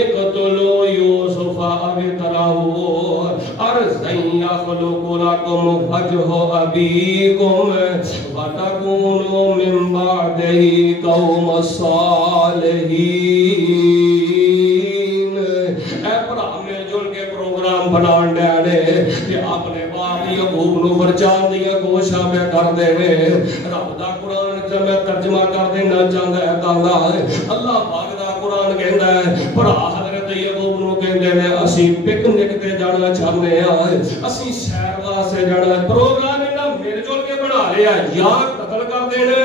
اقتلوا یوسف او اطرحوه ارضا یخلق لکم وجہ ابیکم وتکونوا من بعدہ قوم صالحین۔ اے بھرا مل جل کے پروگرام بنان ڈے کہ اپنے باپ یعقوب نو برچان دیا کوشاں میں کر دے رب دا قرآن تے میں ترجمہ کر دینا چاہندا ہے اللہ پاک دا قرآن کہندا ہے بھرا حضرت یعقوب نو کہندے نے اسی پکنک تے جانا چاہنے ہاں اسی سیر واسطے جانا پروگرام انہاں مل جل کے بنا لیا یا قتل کر دینا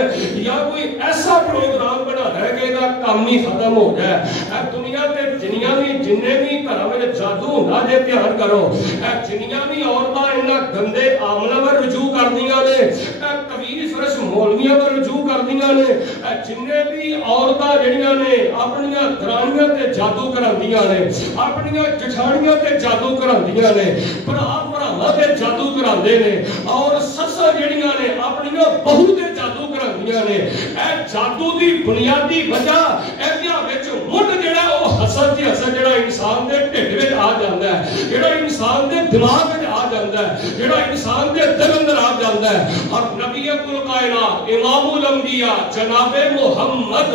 یا کوئی ایسا پروگرام بنا ہے کہ دا کام ہی ختم ہو جائے۔ اے دنیا تے جنیاں بھی جننے بھی گھراں وچ جادو ہوندا جے دھیان کرو اے جنیاں بھی عورتاں انہاں گندے عاملاں ور رجوع کردیاں نے اے طویل فرش مولویاں ور رجوع کردیاں نے اے جننے بھی عورتاں جڑیاں نے اپنیاں درانیاں تے جادو کراندیاں نے اپنیاں جٹھانیاں تے جادو کراندیاں نے بھرا بھراواں تے جادو کراندے نے اور سساں جڑیاں نے اپنیاں بہو تے جادو کراندیاں نے اے جادو دی بنیادی وجہ ایدیاں وچ مڈ جڑا او حسد تے حسد جڑا انسان دے ڈھڈ وچ آ جاندا ہے جڑا انسان دے دماغ وچ آ جاندا ہے جڑا انسان دے دل اندر آ جاندا ہے اور نبی کل کائنات امام الانبیاء جناب محمد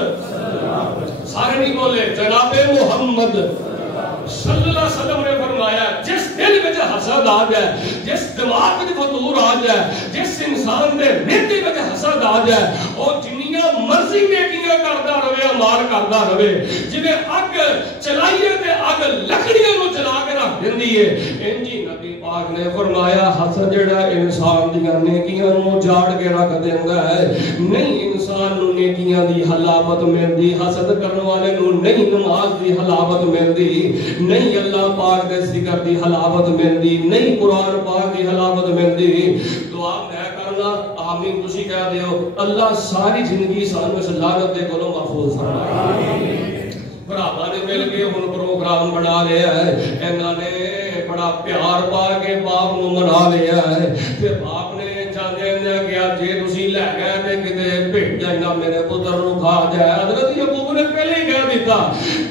سارے نہیں بولے جناب محمد صلی اللہ علیہ وسلم نے فرمایا جس دل وچ حسد آ جائے جس دماغ وچ فتور آ جائے جس انسان دے نیتی وچ حسد آ جائے او جنیاں مرضی نیکیاں کردا رہے مار کردا رہے جویں اگ چلائیے تے اگ لکڑیاں نو جلا کے رکھ دیندی ہے انجی نبی پاک نے فرمایا حسد جڑا انسان دیاں نیکیاں نو جاڑ کے رکھ دیندا ہے نہیں انسان نو نیکیاں دی حلاوت ملدی حسد کرن والے نو نہیں نماز دی حلاوت ملدی نہیں اللہ پاک دے ذکر دی حلاوت ملدی نہیں قرآن پاک دی حلاوت ملدی دعا میں کرنا آمین تسی کہہ دیو اللہ ساری زندگی سانو اس لعنت دے کولوں محفوظ فرمائے۔ بھراواں نے مل کے ہن پروگرام بنا لیا ہے انہاں نے بڑا پیار پا کے باپ نو منا لیا ہے پھر باپ نے جاندے نے کہا جے تسی لے گئے تے کتے بھیٹ جائنا میرے پتر نو کھا جائے حضرت یعقوب نے پہلے ہی کہہ دیتا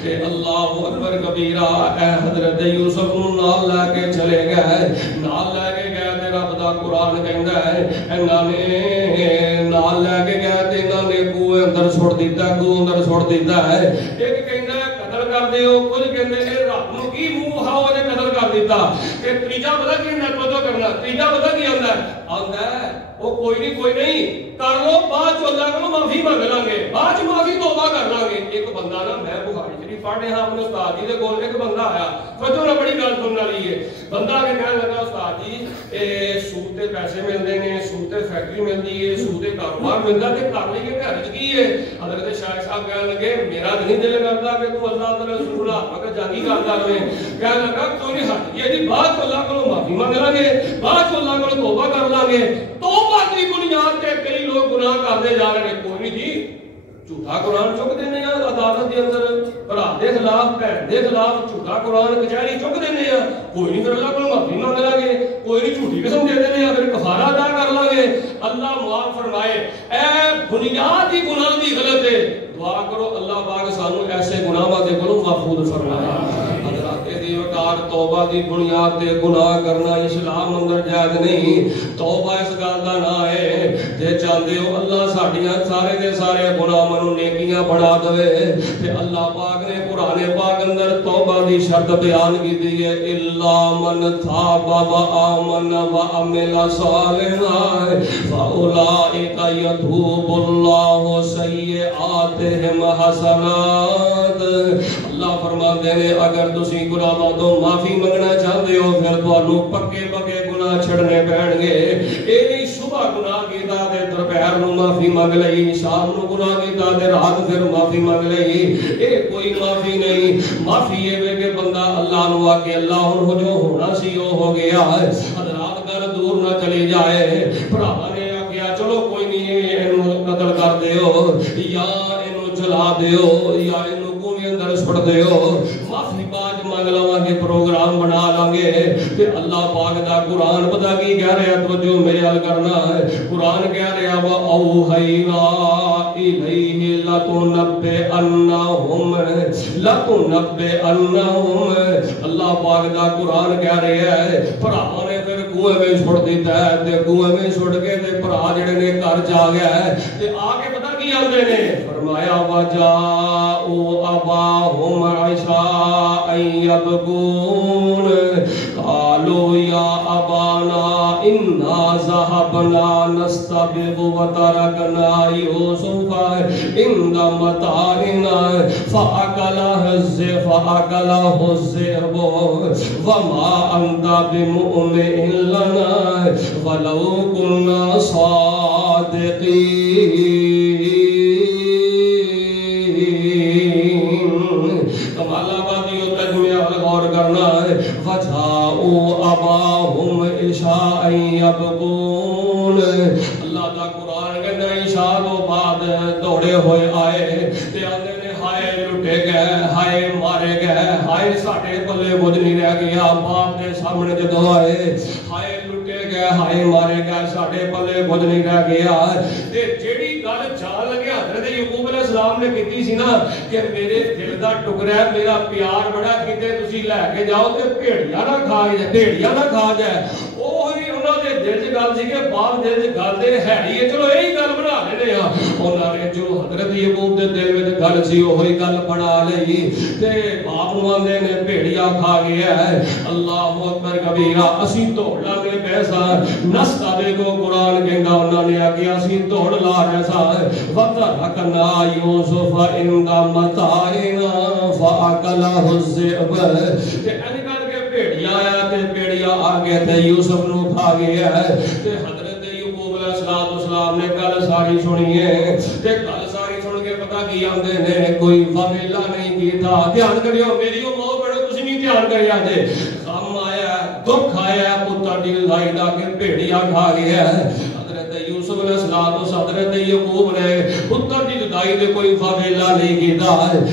کہ اللہ اکبر کبیرہ اے حضرت یوسف نو نال لے کے چلے گئے نال لے کے گئے تے رب دا قرآن کہندا ہے انہاں نے نال لے کے گئے تے انہاں نے کوے اندر چھوڑ دیتا کو اندر چھوڑ دیتا ہے ایک کہندا ہے قتل کر دیو کچھ کہندے اے رب نو کی منہ ہاو جے قتل کر دیتا تے تیجا پتہ کی نتوجہ کرنا تیجا پتہ کی آندا ہے وہ کوئی نہیں کر لو بعد چ اللہ کو معافی مانگ لیں گے بعد معافی توبہ کر لیں گے۔ ایک بندہ نا میں بخاری شریف پڑھنے ہاں اپنے استاد جی دے کول ایک بندہ آیا توجہ نہ بڑی گل سنن والی ہے بندہ کے کہنے لگا استاد جی سود تے پیسے ملدے نے سود تے فیکٹری ملدی ہے سود تے کاروبار ملدا تے کر لئیے گھر وچ کی ہے حضرت شاہ صاحب کہنے لگے میرا نہیں دل کردا کہ تو اللہ تعالی رسول مگر جنگی کردا رہے کہنے لگا کوئی نہیں ہٹ یہ جی بعد اللہ کو معافی مانگ لیں گے بعد اللہ کو توبہ کر لیں گے توبہ کی بنیاد تے کئی لوگ گناہ کرتے جا رہے ہیں کوئی نہیں جی جھوٹا قرآن چک دینے ہیں عدالت کے اندر بھرا دے خلاف بہن دے خلاف جھوٹا قرآن کچہری چک دینے ہیں کوئی نہیں پھر اللہ کو معافی مانگ لیں گے کوئی نہیں جھوٹی قسم دے دینے ہیں پھر کفارہ ادا کر لیں گے اللہ معاف فرمائے اے بنیادی گناہ دی غلط ہے دعا کرو اللہ پاک سانو ایسے گناہاں دے کولوں محفوظ فرمائے۔ حضرات دی وقار توبہ دی بنیاد تے گناہ کرنا اسلام اندر جائز نہیں توبہ اس گل دا نہ ہے تے چاہندے ہو اللہ ساڈیاں سارے دے سارے گناہ منو نیکیاں بنا دے تے اللہ پاک نے قرآن پاک اندر توبہ دی شرط بیان کیتی ہے الا من تاب و آمن و عمل صالحا فاولئک یتوب اللہ سیئاتہم حسنات۔ اللہ فرماندے نے اگر تسی گناہاں تو معافی منگنا چاہتے ہو پھر تانوں پکے پکے گناہ چھڑنے پین گے اے نہیں صبح گناہ کیتا تے دوپہر نو معافی منگ لئی شام نو گناہ کیتا تے رات پھر معافی منگ لئی اے کوئی معافی نہیں معافی اے کہ بندہ اللہ نو آ کے اللہ ہن جو ہونا سی او ہو گیا حضرات گل دور نہ چلی جائے بھراواں نے آکھیا چلو کوئی نہیں اینو قتل کر دیو یا اینو جلا دیو یا اینو کنویں اندر چھوڑ دیو معافی بعد لگ لواں گے پروگرام بنا لیں گے تے اللہ پاک دا قرآن پتہ کی کہہ رہا ہے توجہ میرے ال کرنا ہے قرآن کہہ رہا وا اوحینا الیہ لتنبئنہم اللہ پاک دا قرآن کہہ رہا ہے بھراواں نے پھر کنویں میں چھوڑ دیتا ہے تے کنویں میں چھوڑ کے تے بھرا جڑے نے گھر جا گیا ہے تے آ کے پتہ کی آندے نے فرمایا وجاءوا اباہم عشاء یبکون قالوا یا ابانا انا ذهبنا نستبق وتركنا يوسف عند متاعنا فأكله الذئب وما أنت بمؤمن لنا ولو كنا صادقين کمال آبادی و تجمیہ غور کرنا ہے وجاءوا اباہم عشاء یبکون اللہ دا قرآن کہتا ہے عشاء تو بعد دوڑے ہوئے آئے تے آندے نے ہائے لٹے گئے ہائے مارے گئے ہائے ساڈے پلے کچھ نہیں رہ گیا باپ دے سامنے جدوں آئے ہائے لٹے گئے ہائے مارے گئے ساڈے پلے کچھ نہیں رہ گیا تے جیڑی گل جان لگے حضرت یعقوب علیہ السلام نے کیتی سی نا کہ میرے دل دا ٹکڑا ہے میرا پیار بڑا کیتے تسی لے کے جاؤ تے بھیڑیا نہ کھا جائے بھیڑیا نہ کھا جائے اوہی انہاں دے دل وچ گل سی کہ باپ دل وچ گل تے ہے ہی چلو یہی گل بنا لینے ہاں انہاں نے جو حضرت یعقوب دے دل وچ گل سی اوہی گل بنا لئی تے باپ نوں آندے نے بھیڑیا کھا گیا ہے اللہ اکبر کبیرہ اسی دوڑ لا کے پیسہ نستا دے کو قرآن کہندا انہاں نے آکھیا اسی دوڑ لا رہے سا وترکنا یوسف عند متاعنا فأکلہ الذئب تے ان کر کے بھیڑیا آیا تے بھیڑیا آ گیا تے یوسف نو کھا گیا ہے تے حضرت یعقوب علیہ السلام نے گل ساری سنی ہے تے گل ساری سن کے پتہ کی آندے نے کوئی فضیلہ نہیں کیتا دھیان کریو میری او موت بڑے تسی نہیں دھیان کریا جے غم آیا دکھ آیا پتر دی لڑائی دا کہ بھیڑیا کھا گیا ہے یوسف علیہ السلام و حضرت یعقوب نے پتر دی جدائی دے کوئی فاصلہ نہیں کیتا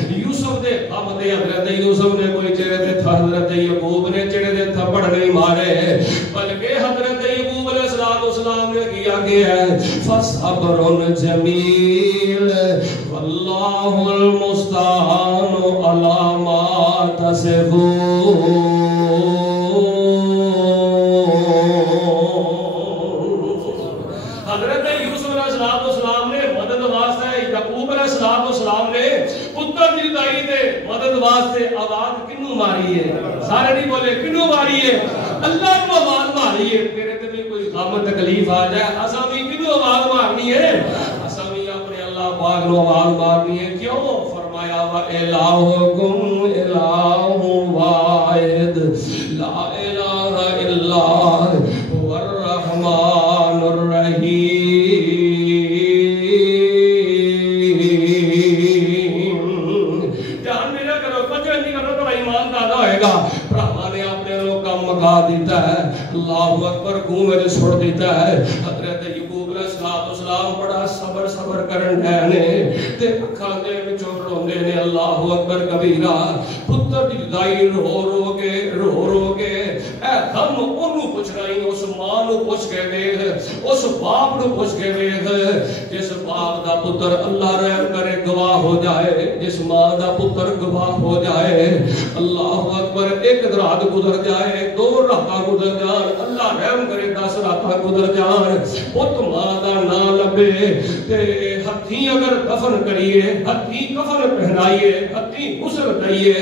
یوسف دے غم تے حضرت یوسف نے کوئی چہرے تے حضرت یعقوب نے چہرے تے تھپڑ نہیں مارے بلکہ حضرت یعقوب علیہ السلام نے کیا کہ ہے فصبر جمیل واللہ المستعان علی ما تصفون پتر دی لڑائی دے مدد واسطے آواز کنوں ماری ہے سارے نہیں بولے کنوں ماری ہے اللہ کو آواز ماری ہے تیرے تے بھی کوئی غم تکلیف آ جائے اساں بھی کنوں آواز مارنی ہے اساں بھی اپنے اللہ پاک نو آواز مارنی ہے کیوں فرمایا وا الہکم الہ واحد لا الہ الا هو الرحمن الرحیم دیتا ہے اللہ اکبر کنویں چھوڑ دیتا ہے حضرت یعقوب علیہ السلام بڑا صبر کرن نے تے اکھاں دے وچوں روندے نے اللہ اکبر کبیرہ پتر دی لڑائی رو کے اے غم اونوں پوچھ رہی اس ماں نو پوچھ کے ویکھ اس باپ نو پوچھ کے ویکھ جس باپ دا پتر اللہ رحم کرے گواہ ہو جائے جس ماں دا پتر گواہ ہو جائے اللہ اکبر ایک رات گزر جائے دو راتاں گزر جان اللہ رحم کرے 10 راتاں گزر جان پت ماں دا نام لبے تے ہتھی اگر دفن کریے ہتھی کفن پہنائیے ہتھی غسل دئیے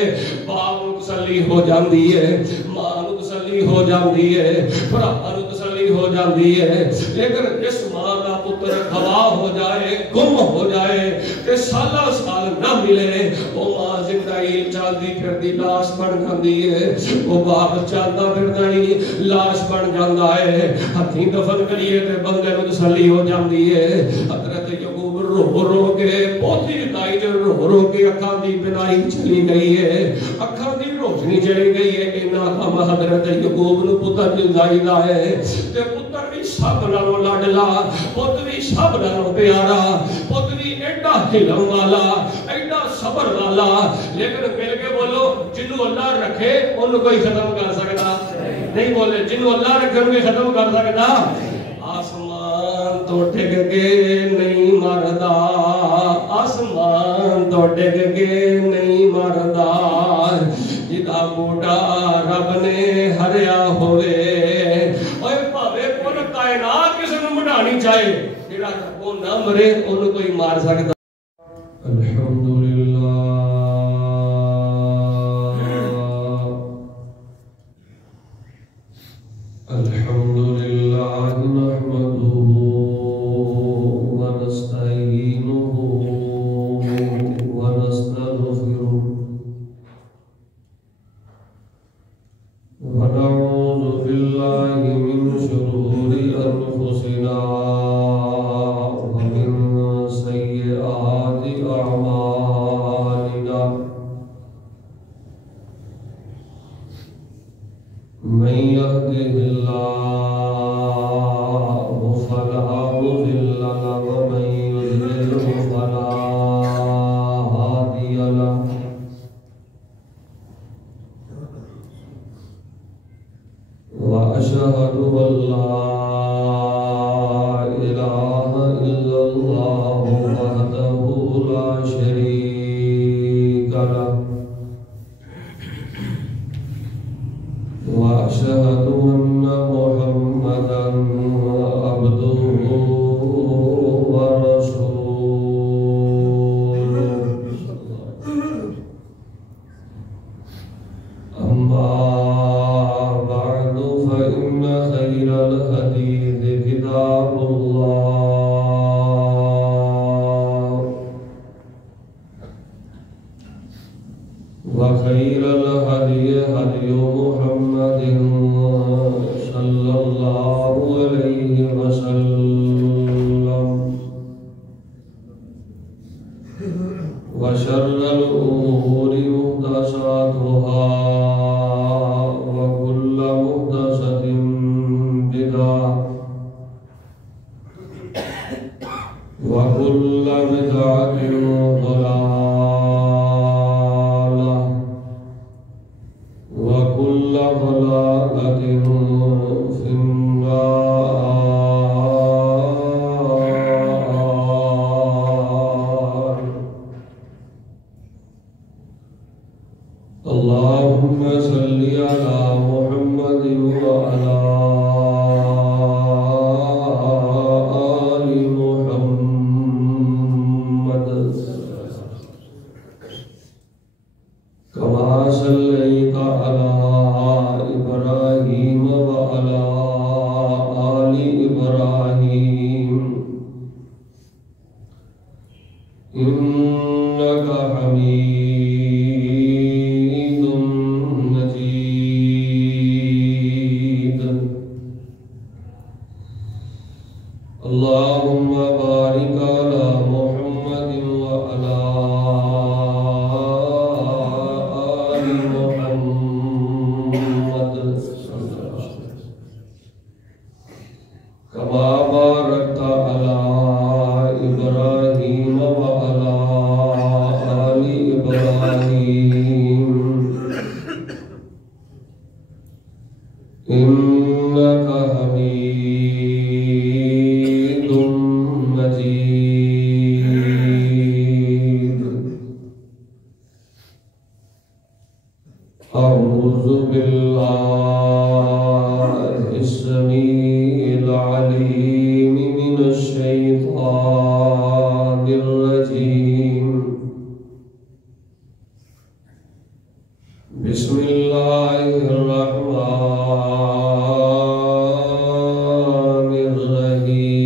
باپ نو تسلی ہو جاندی ہے ماں نو تسلی ہو جاندی ہے بھرا نو تسلی ہو جاندی ہے لیکن جس ماں دا پتر گواہ ہو جائے گم ہو جائے تے سالہ سال نہ ملے وہ ماں زندگی چلدی پھردی لاش بن جاندی ہے وہ باپ چلدا پھردا ہی لاش بن جاندا ہے ہتھی دفن کریے تے بندے نو تسلی ہو جاندی ہے حضرت یعقوب رو کے پوتی جدائی جو رو کے اکھاں دی بنائی چلی گئی ہے اکھاں دی روشنی چلی گئی ہے انہاں غم حضرت یعقوب نو پتر جدائی دا ہے تے پتر بھی سب نالوں لاڈلا پتر بھی سب نالوں پیارا پتر بھی ایڈا علم والا ایڈا صبر والا، لیکن مل کے بولو جنوں اللہ رکھے انہوں کوئی ختم کر سکتا نہیں، بولے جنوں اللہ رکھے انہوں کوئی ختم کر سکتا۔ آسمان تو ڈگ کے نہیں مردا، آسمان تو ڈگ کے نہیں مردا، جدا بوٹا رب نے ہریا ہوئے، اوے پاوے کل کائنات کسی نے مٹانی چاہے، جڑا وہ نہ مرے انہوں کوئی مار سکتا۔ الحمدللہ الحمدللہ نحمدہ ونستعینہ ونستغفرہ ونعوذ باللہ من شرور انفسنا ومن سیئات اعمالنا، من يهده الله فلا مضل له ومن يضلل فلا هادي له، وأشهد أن لا إله إلا الله وحده لا شريك له، وأشهد أن محمدًا عبده ورسوله، أما بعد فإن خير الحديث كتاب الله، وخير الهدي هدي محمد صلى الله عليه وسلم، وشر الأمور محدثاتها، وكل محدثة بدعة، وكل بدعة ضلالة، وكل ضلالة في النار۔ اللهم صل على محمد وعلى آل محمد، كما صليت على إبراهيم وعلى آل إبراهيم إنك حميد مجيد۔ اللهم بارك على محمد وعلى آل محمد كما باركت على إبراهيم وعلى آل إبراهيم إنك حميد مجيد۔ أعوذ بالله السميع العليم من الشيطان الرجيم، بسم الله الرحمن الرحيم۔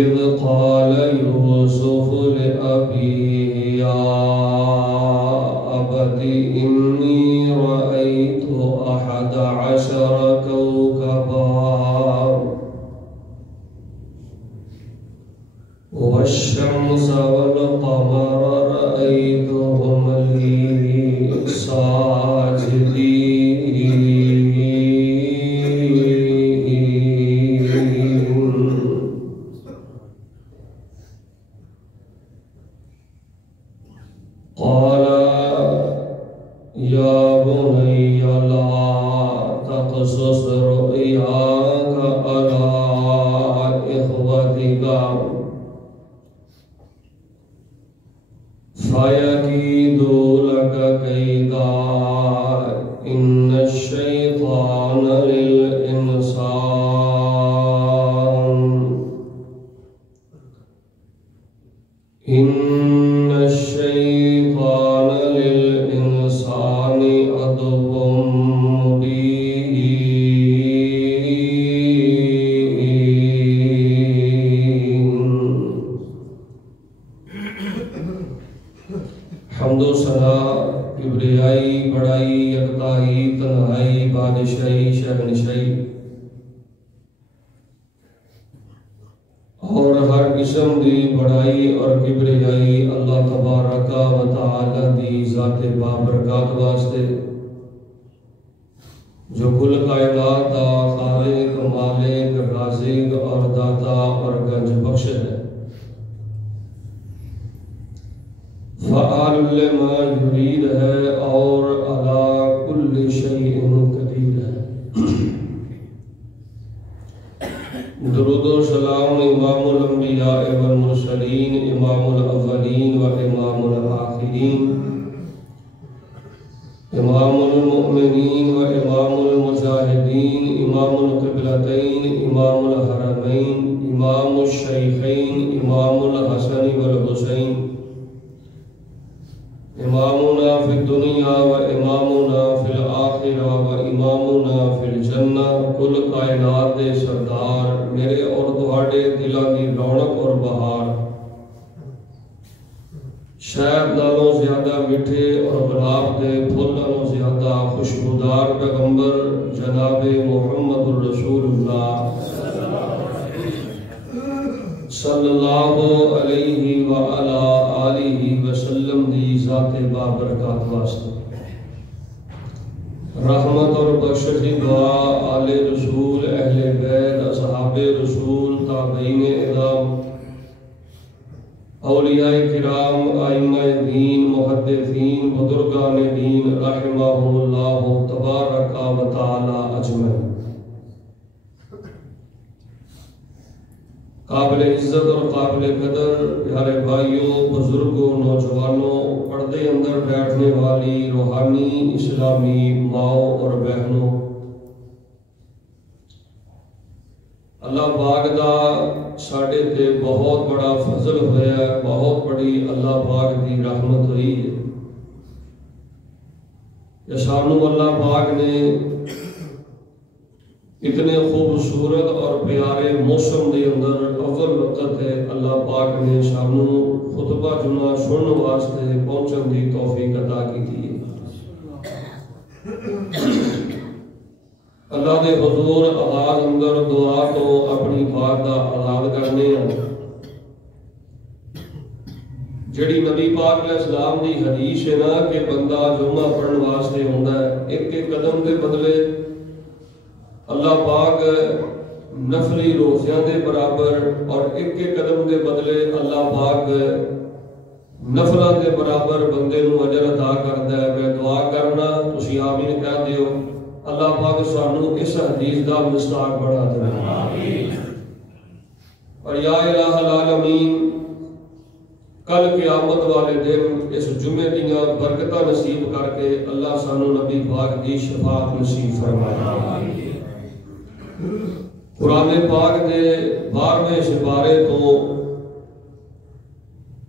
إذ قال يوسف لأبيه يا أبت إني رأيت 11 كوكبا والشمس والقمر رأيتهم لي ساجدين۔ ہر قسم دی بڑائی اور کبریائی اللہ تبارک و تعالی دی ذات بابرکات واسطے جو کل کائنات دا خالق مالک رازق اور داتا اور گنج بخش ہے، فعال لما یرید ہے اور علی کل شیء قدیر ہے۔ درود و سلام امام الانبیاء والمرسلین، امام الاولین و امام الآخرین، امام المؤمنین و امام المجاہدین، امام القبلتین، امام الحرمین، امام الشیخین، امام الحسن والحسین، امامنا فی الدنیا و امامنا فی الآخرہ و امامنا فی الجنہ، کل کائنات دے سردار، میرے اور تہاڈے دلاں دی رونق اور بہار، شہد نالوں زیادہ میٹھے اور گلاب دے پھول نالوں زیادہ خوشبودار پیغمبر جناب محمد الرسول اللہ صلی اللہ علیہ وآلہ آلہ وسلم دی ذات بابرکات واسطے رحمت اور بخشش کی دعا آل رسول، اہل بیت، اصحاب رسول، تابعین اعظام، اولیاء کرام، ائمہ دین، محدثین، بزرگان دین رحمہم اللہ تبارک و تعالی اجمعین۔ قابل عزت اور قابل قدر پیارے بھائیوں، بزرگوں، نوجوانوں، پردے اندر بیٹھنے والی روحانی اسلامی ماؤں اور بہنوں، اللہ پاک دا ساڈے تے بہت بڑا فضل ہویا ہے، بہت بڑی اللہ پاک دی رحمت ہوئی ہے کہ سانوں اللہ پاک نے اتنے خوبصورت اور پیارے موسم دے اندر اول وقت ہے اللہ پاک نے سانوں خطبہ جمعہ سنن واسطے پہنچن دی توفیق عطا کی تھی۔ اللہ دے حضور آواز اندر دعا تو اپنی بات دا آزاد کرنے ہیں، جڑی نبی پاک علیہ السلام دی حدیث ہے نا کہ بندہ جمعہ پڑھن واسطے ہوندا ہے، ایک ایک قدم دے بدلے اللہ پاک نفلی روزیاں دے برابر اور ایک ایک قدم دے بدلے اللہ پاک نفلاں دے برابر بندے نو اجر عطا کردا ہے۔ میں دعا کرنا تسی آمین کہہ دیو، اللہ پاک سانو اس حدیث دا مصداق بنا دے آمین۔ اور یا الہ العالمین، کل قیامت والے دن اس جمعے دیاں برکتاں نصیب کر کے اللہ سانو نبی پاک دی شفاعت نصیب فرمائے آمین۔ قرآن پاک دے 12ویں سپارے تو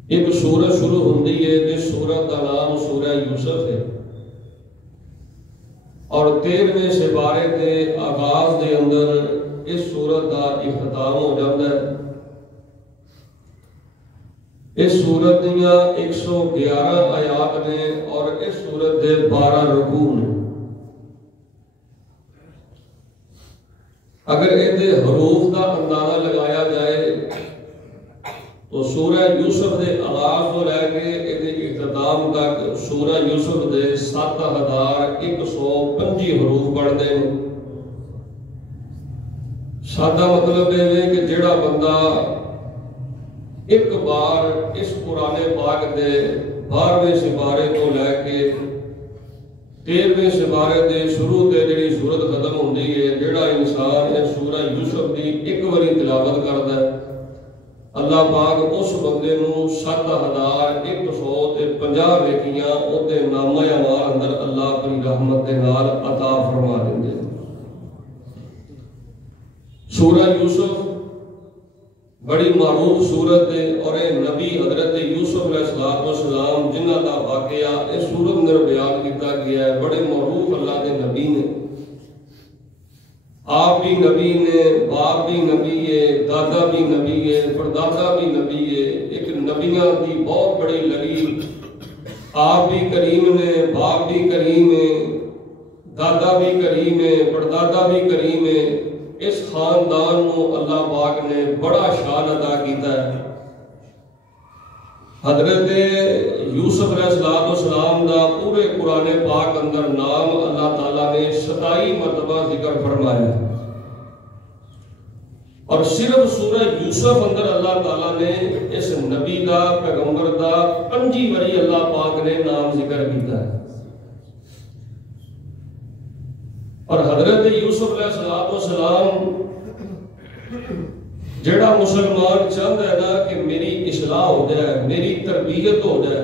ایک سورت شروع ہوندی ہے جس سورت کا نام سورہ یوسف ہے، اور 13ویں سپارے دے آغاز دے اندر اس سورت کا اختتام ہو جاتا ہے۔ اس سورت دیاں 111 آیات نے اور اس سورت دے 12 رکوع نے۔ اگر ایدے حروف کا اندازہ لگایا جائے تو سورہ یوسف دے آغاز تو لے کے ایدے اختتام تک سورہ یوسف دے 7125 حروف پڑھتے ہیں۔ سادہ مطلب ہے کہ جڑا بندہ ایک بار اس قرآن پاک دے 12ویں سپارے تو لے کے 13ویں سپارے دے شروع تے جڑی سورت ختم ہوندی ہے، جڑا انسان اس سورہ یوسف دی ایک باری تلاوت کردا ہے، اللہ پاک اس بندے نو 7150 نیکیاں اودے نامہ اعمال اندر اللہ اپنی رحمت دے نال عطا فرما دیندے۔ سورہ یوسف بڑی معروف سورت ہے اور اے نبی حضرت یوسف علیہ السلام جنہ دا واقعہ اس سورت میں بیان کیتا گیا ہے، بڑے معروف اللہ دے نبی نے، آپ بھی نبی نے، باپ بھی نبی ہے، دادا بھی نبی ہے، پردادا بھی نبی ہے، ایک نبیاں دی بہت بڑی لڑی، آپ بھی کریم نے، باپ بھی کریم ہے، دادا بھی کریم ہے، پردادا بھی کریم ہے۔ اس خاندان نو اللہ پاک نے بڑا شان عطا کیتا ہے۔ حضرت یوسف علیہ السلام دا پورے قرآن پاک اندر نام اللہ تعالیٰ نے 27 مرتبہ ذکر فرمایا، اور صرف سورہ یوسف اندر اللہ تعالیٰ نے اس نبی دا پیغمبر دا 5 باری اللہ پاک نے نام ذکر کیتا ہے۔ اور حضرت یوسف علیہ السلام جڑا مسلمان چاہتا ہے نا کہ میری اصلاح ہو جائے، میری تربیت ہو جائے،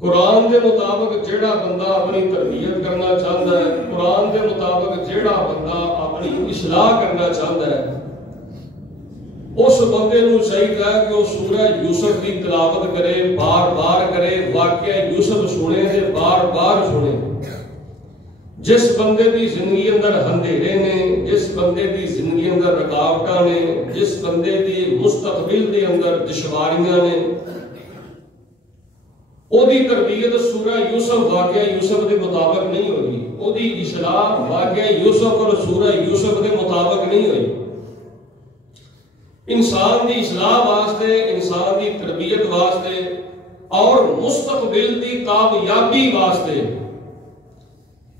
قرآن کے مطابق جڑا بندہ اپنی تربیت کرنا چاہتا ہے، قرآن کے مطابق جڑا بندہ اپنی اصلاح کرنا چاہتا ہے، اس بندے نو چاہیے کہ وہ سورہ یوسف کی تلاوت کرے، بار بار کرے، واقعہ یوسف سنے تے بار بار سنے۔ جس بندے دی زندگی اندر اندھیرے نے، جس بندے دی زندگی اندر رکاوٹاں نے، جس بندے دی مستقبل دے اندر دشواریاں نے، او دی تربیت سورہ یوسف واقعہ یوسف دے مطابق نہیں ہوئی، او دی اصلاح واقعہ یوسف اور سورہ یوسف دے مطابق نہیں ہوئی۔ انسان دی اصلاح واسطے، انسان دی تربیت واسطے اور مستقبل دی کامیابی واسطے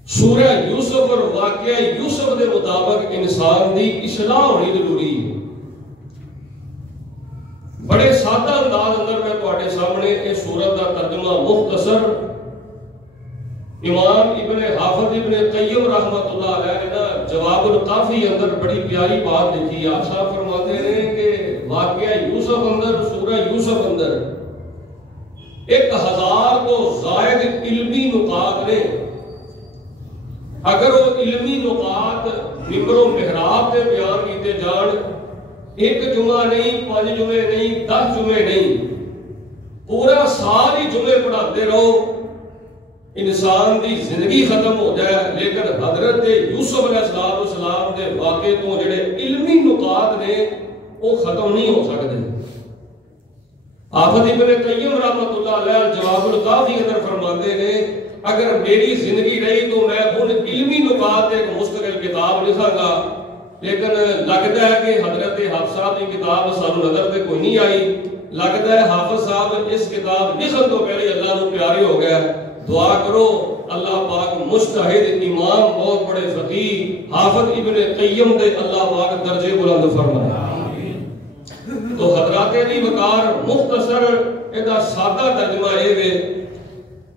سورہ یوسف اور واقعہ یوسف دے مطابق انسان دی اصلاح ہونی ضروری ہے۔ بڑے سادہ انداز اندر میں تواڈے سامنے اس سورت کا ترجمہ مختصر امام ابن حافظ ابن قیم رحمۃ اللہ علیہ نے نا جواب الکافی اندر بڑی پیاری بات لکھی۔ آپ صاحب فرماتے ہیں کہ واقعہ یوسف اندر، سورہ یوسف اندر 1000 تو زائد علمی نکات نے۔ اگر وہ علمی نکات ممبر و محراب سے بیان کیتے جان، ایک جمعہ نہیں، 5 جمعے نہیں، 10 جمعے نہیں، پورا ساری جمعے پڑھاتے رہو، انسان دی زندگی ختم ہو جائے، لیکن حضرت یوسف علیہ السلام دے واقعے تو جڑے علمی نکات نے وہ ختم نہیں ہو سکتے۔ حافظ ابن قیم رحمۃ اللہ علیہ جواب الکافی اندر فرماتے ہیں اگر میری زندگی رہی تو میں ان علمی نکات ایک مستقل کتاب لکھا گا، لیکن لگتا ہے کہ حضرت حافظ صاحب کی کتاب سانو نظر تے کوئی نہیں آئی، لگتا ہے حافظ صاحب اس کتاب لکھن تو پہلے اللہ نو پیارے ہو گیا۔ دعا کرو اللہ پاک مجتہد امام بہت بڑے فقیہ حافظ ابن قیم دے اللہ پاک درجے بلند فرمائے۔ تو حضرات دی وقار مختصر ایدا سادہ ترجمہ ہے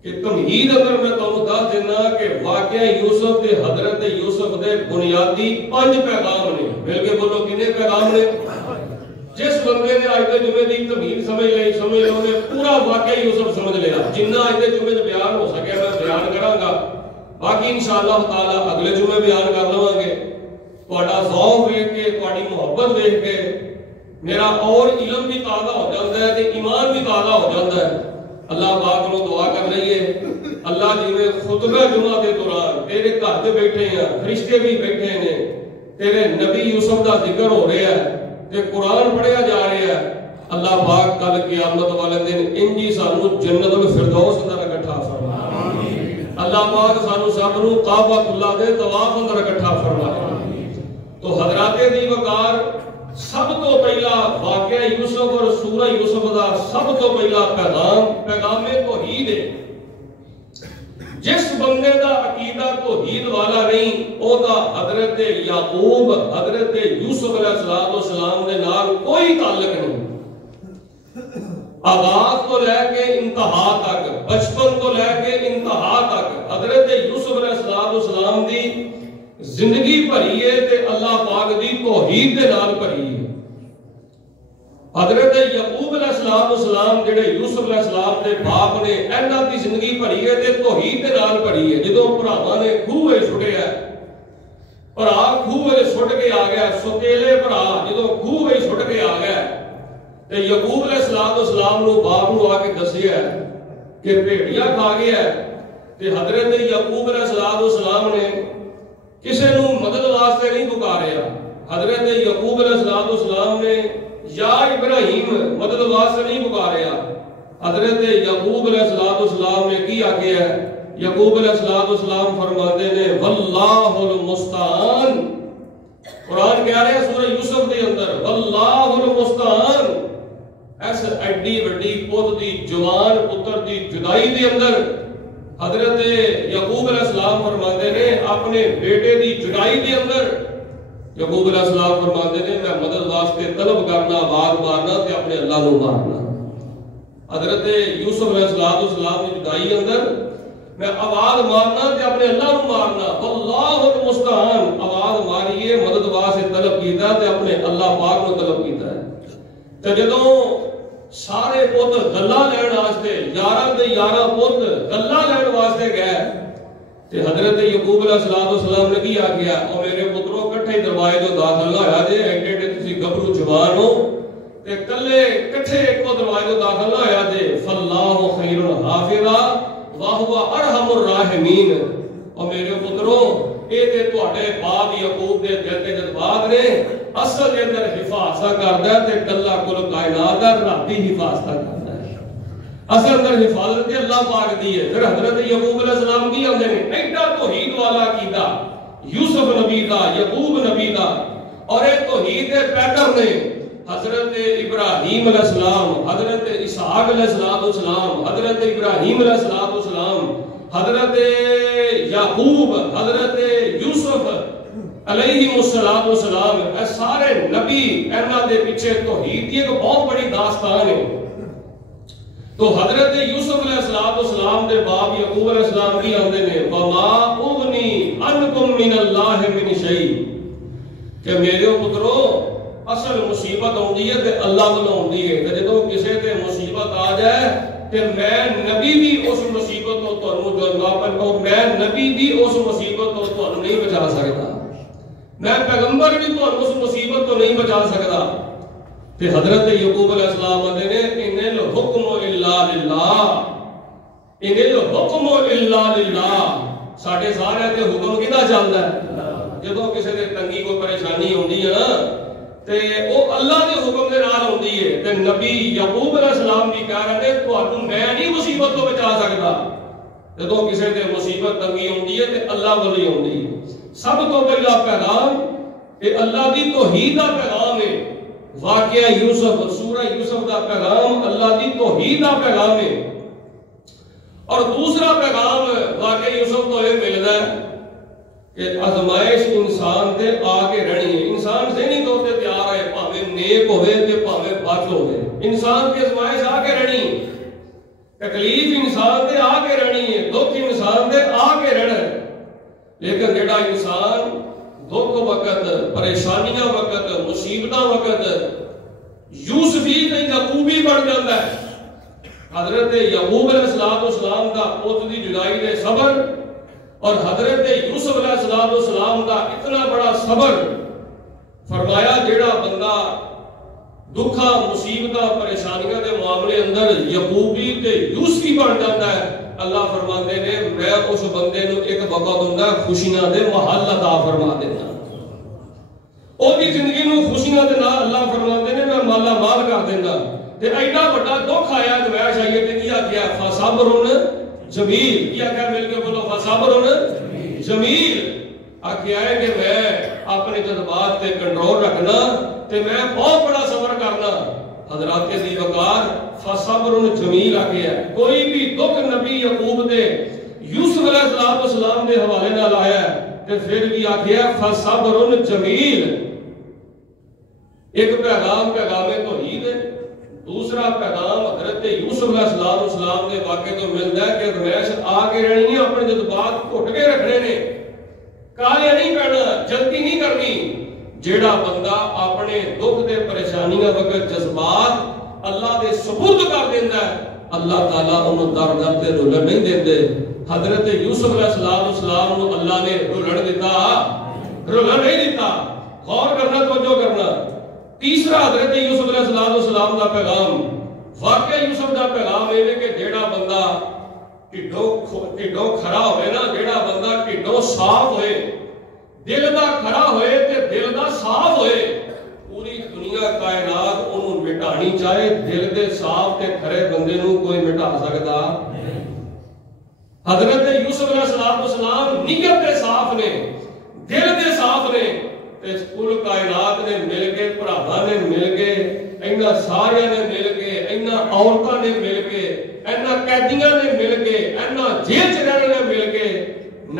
کہ تمہید اگر میں تمہیں دس دینا کہ واقعہ یوسف دے حضرت یوسف دے بنیادی 5 پیغام نے۔ مل کے بولو کنے پیغام نے؟ جس بندے نے آج دے جمعے دی تمہید سمجھ لو نے پورا واقعہ یوسف سمجھ لیا۔ جنہ آج دے جمعے بیان ہو سکے میں بیان کراں گا، باقی انشاءاللہ تعالی اگلے جمعے بیان کر لواں گے۔ تہاڈا ذوق ویکھ کے، تہاڈی محبت ویکھ کے میرا اور علم بھی تازہ ہو جاتا ہے تے ایمان بھی تازہ ہو جاتا ہے۔ اللہ پاک کو دعا کر رہی ہے اللہ جی میں خطبہ جمعہ دے دوران تیرے گھر تے بیٹھے ہیں، فرشتے بھی بیٹھے ہیں، تیرے نبی یوسف دا ذکر ہو رہا ہے تے قرآن پڑھیا جا رہا ہے، اللہ پاک کل قیامت والے دن انجی سانو جنت الفردوس اندر اکٹھا فرمائے۔ اللہ پاک سانو سب نو کعبۃ اللہ دے طواف اندر اکٹھا فرمائے۔ تو حضرات دی وقار سب تو پہلا واقعہ یوسف اور سورہ یوسف دا سب تو پہلا پیغام توحید ہے۔ جس بندے دا عقیدہ توحید والا نہیں او دا حضرت یعقوب حضرت یوسف علیہ السلام دے نال کوئی تعلق نہیں۔ آغاز تو لے کے انتہا تک، بچپن تو لے کے انتہا تک حضرت یوسف علیہ السلام دی زندگی بھری ہے تے اللہ پاک دی توحید دے نال بھری ہے۔ حضرت یعقوب علیہ السلام جڑے یوسف علیہ السلام دے باپ نے انہاں دی زندگی بھری ہے تے توحید دے نال بھری ہے۔ جدوں بھراواں نے کھوہ چھڈیا بھرا کھوہ چھڈ کے آ گیا، سوتیلے بھرا جدوں کھوہ چھڈ کے آ گیا تے یعقوب علیہ السلام نو باپ نو آ کے دسیا کہ بھیڑیا کھا گیا ہے تے حضرت یعقوب علیہ السلام نے کسی نو مدد واسطے نہیں پکاریا۔ حضرت یعقوب علیہ السلام نے یا ابراہیم مدد واسطے نہیں پکاریا۔ حضرت یعقوب علیہ السلام نے کی آگیا ہے؟ یعقوب علیہ السلام فرماتے ہیں واللہ المستعان، قرآن کہہ رہے ہیں سورہ یوسف دے اندر واللہ المستعان، ایس ایڈی وڈی پوت دی جوان پتر دی جدائی دے اندر حضرت یعقوب علیہ السلام فرماتے نے اپنے بیٹے دی جدائی دے اندر یعقوب علیہ السلام فرماتے نے میں مدد واسطے طلب کرنا، آواز مارنا تے اپنے اللہ کو مارنا۔ حضرت یوسف علیہ السلام کی جدائی اندر میں آواز مارنا تے اپنے اللہ کو مارنا، واللہ المستعان، آواز ماریے مدد واسطے طلب کیتا تے اپنے اللہ پاک کو طلب کیتا ہے۔ تے جدوں سارے پوت گلا لین واسطے 11 دے 11 پوت گلا لین واسطے گئے تے حضرت یعقوب علیہ السلام نے کی آخیا او میرے پترو کٹھے دروازے جو داخل نہ ہویا جے، ایڈے ایڈے تسی گبرو جوان ہو تے کلے کٹھے ایک دروازے جو داخل نہ ہویا جے، فاللہ خیر حافظا وہو ارحم الراحمین۔ او میرے پترو اے تے تواڈے باپ یعقوب دے دل دے جذبات نے، اصل کے اندر حفاظت کردا ہے تے کلا کل کائنات دا رب دی حفاظت کردا ہے، اصل اندر حفاظت تے اللہ پاک دی ہے۔ پھر حضرت یعقوب علیہ السلام کی آندے نے ایڈا توحید والا عقیدہ یوسف نبی دا، یعقوب نبی دا، اور ایک توحید دے پیکر نے حضرت ابراہیم علیہ السلام، حضرت اسحاق علیہ السلام، حضرت ابراہیم علیہ السلام، حضرت یعقوب، حضرت یوسف علیہ السلام، اے سارے نبی انہاں دے پیچھے توحید کی ایک بہت بڑی داستان ہے۔ تو حضرت یوسف علیہ السلام دے باپ یعقوب علیہ السلام کی آندے نے وما اغنی عنکم من اللہ من شیء، کہ میرے پترو اصل مصیبت ہوندی ہے تے اللہ والوں ہوندی ہے، تے جدوں کسے تے مصیبت آ جائے تے میں نبی بھی اس مصیبت تو تانوں جو واپن کو میں نبی بھی اس مصیبت تو تانوں نہیں بچا سکتا، میں پیغمبر بھی تانوں اس مصیبت تو نہیں بچا سکتا۔ تے حضرت یعقوب علیہ السلام آندے نے ان الحکم الا للہ، ان الحکم الا للہ، ساڈے سارے تے حکم کدا چلدا ہے؟ جدوں کسے تے تنگی کوئی پریشانی ہوندی ہے نا تے او اللہ دے حکم دے نال ہوندی ہے، تے نبی یعقوب علیہ السلام بھی کہہ رہے نے تانوں میں نہیں مصیبت تو بچا سکتا، جدوں کسے تے مصیبت تنگی ہوندی ہے تے اللہ والی ہوندی ہے۔ سب تو پہلا پیغام اے اللہ دی توحید دا پیغام ہے، واقعہ یوسف، سورہ یوسف دا پیغام اللہ دی توحید دا پیغام ہے۔ اور دوسرا پیغام واقعہ یوسف تو یہ ملدا ہے کہ آزمائش انسان تے آ کے رہنی ہے، انسان ذہنی طور تے تیار ہے، بھاویں نیک ہوے تے بھاویں بد ہوے، انسان تے آزمائش آ کے رہنی ہے، تکلیف انسان تے آ کے رہنی ہے، دکھ انسان تے آ کے رہنا ہے، لیکن جڑا انسان دکھ وقت، پریشانیاں وقت، مصیبتاں وقت یوسفی تے یعقوبی بن جاندا ہے۔ حضرت یعقوب علیہ السلام دا پوت دی جدائی دے صبر اور حضرت یوسف علیہ السلام دا اتنا بڑا صبر، فرمایا جیڑا بندہ دکھاں مصیبتاں پریشانیاں دے معاملے اندر یعقوبی تے یوسفی بن جاندا ہے، اللہ فرماندے نے میں اس بندے نو ایک وقت ہوندا خوشیاں دے محل عطا فرما دینا، او دی زندگی نو خوشیاں دے نال اللہ فرماندے نے میں مالا مال کر دینا۔ تے ایڈا بڑا دکھ آیا تے میں شاید تے کیا کیا فصبر جمیل، کیا کیا مل کے بولو فصبر جمیل، آکھیا ہے کہ میں اپنے جذبات تے کنٹرول رکھنا تے میں بہت بڑا صبر کرنا۔ حضرات دی وقار فصبر جمیل آکھیا ہے، کوئی بھی دکھ نبی یعقوب دے یوسف علیہ السلام دے حوالے نال آیا ہے تے پھر بھی آکھیا فصبر جمیل۔ ایک پیغام توحید ہے، دوسرا پیغام حضرت یوسف علیہ السلام کے واقعے تو ملتا ہے کہ ازمائش آ کے رہنی ہے، اپنے جذبات گھٹ کے رکھنے نے، کالے نہیں پڑنا، جلدی نہیں کرنی۔ جیڑا بندہ اپنے دکھ دے پریشانیاں وقت جذبات اللہ دے سپرد کر دینا ہے، اللہ تعالیٰ انہوں در در تے رولن نہیں دیندے۔ حضرت یوسف علیہ السلام کو اللہ نے رولن دیتا، رولن نہیں دیتا، غور کرنا توجہ کرنا۔ تیسرا حضرت یوسف علیہ السلام دا پیغام، واقعہ یوسف دا پیغام یہ ہے کہ جیڑا بندہ ٹھڈوں کھڑا ہوئے نا، جیڑا بندہ ٹھڈوں صاف ہوئے، دل دا کھڑا ہوئے تے دل دا صاف ہوئے، پوری دنیا کائنات انہوں مٹانی چاہے، دل دے صاف تے کھڑے بندے نوں کوئی مٹا سکتا۔ حضرت یوسف علیہ السلام نیت دے صاف نے، دل دے صاف نے، تے کل کائنات نے مل کے، بھراواں نے مل کے، اینا سارے نے مل کے، اینا عورتاں نے مل کے، اینا قیدیاں نے مل کے، اینا جیل چ رہنے نے مل کے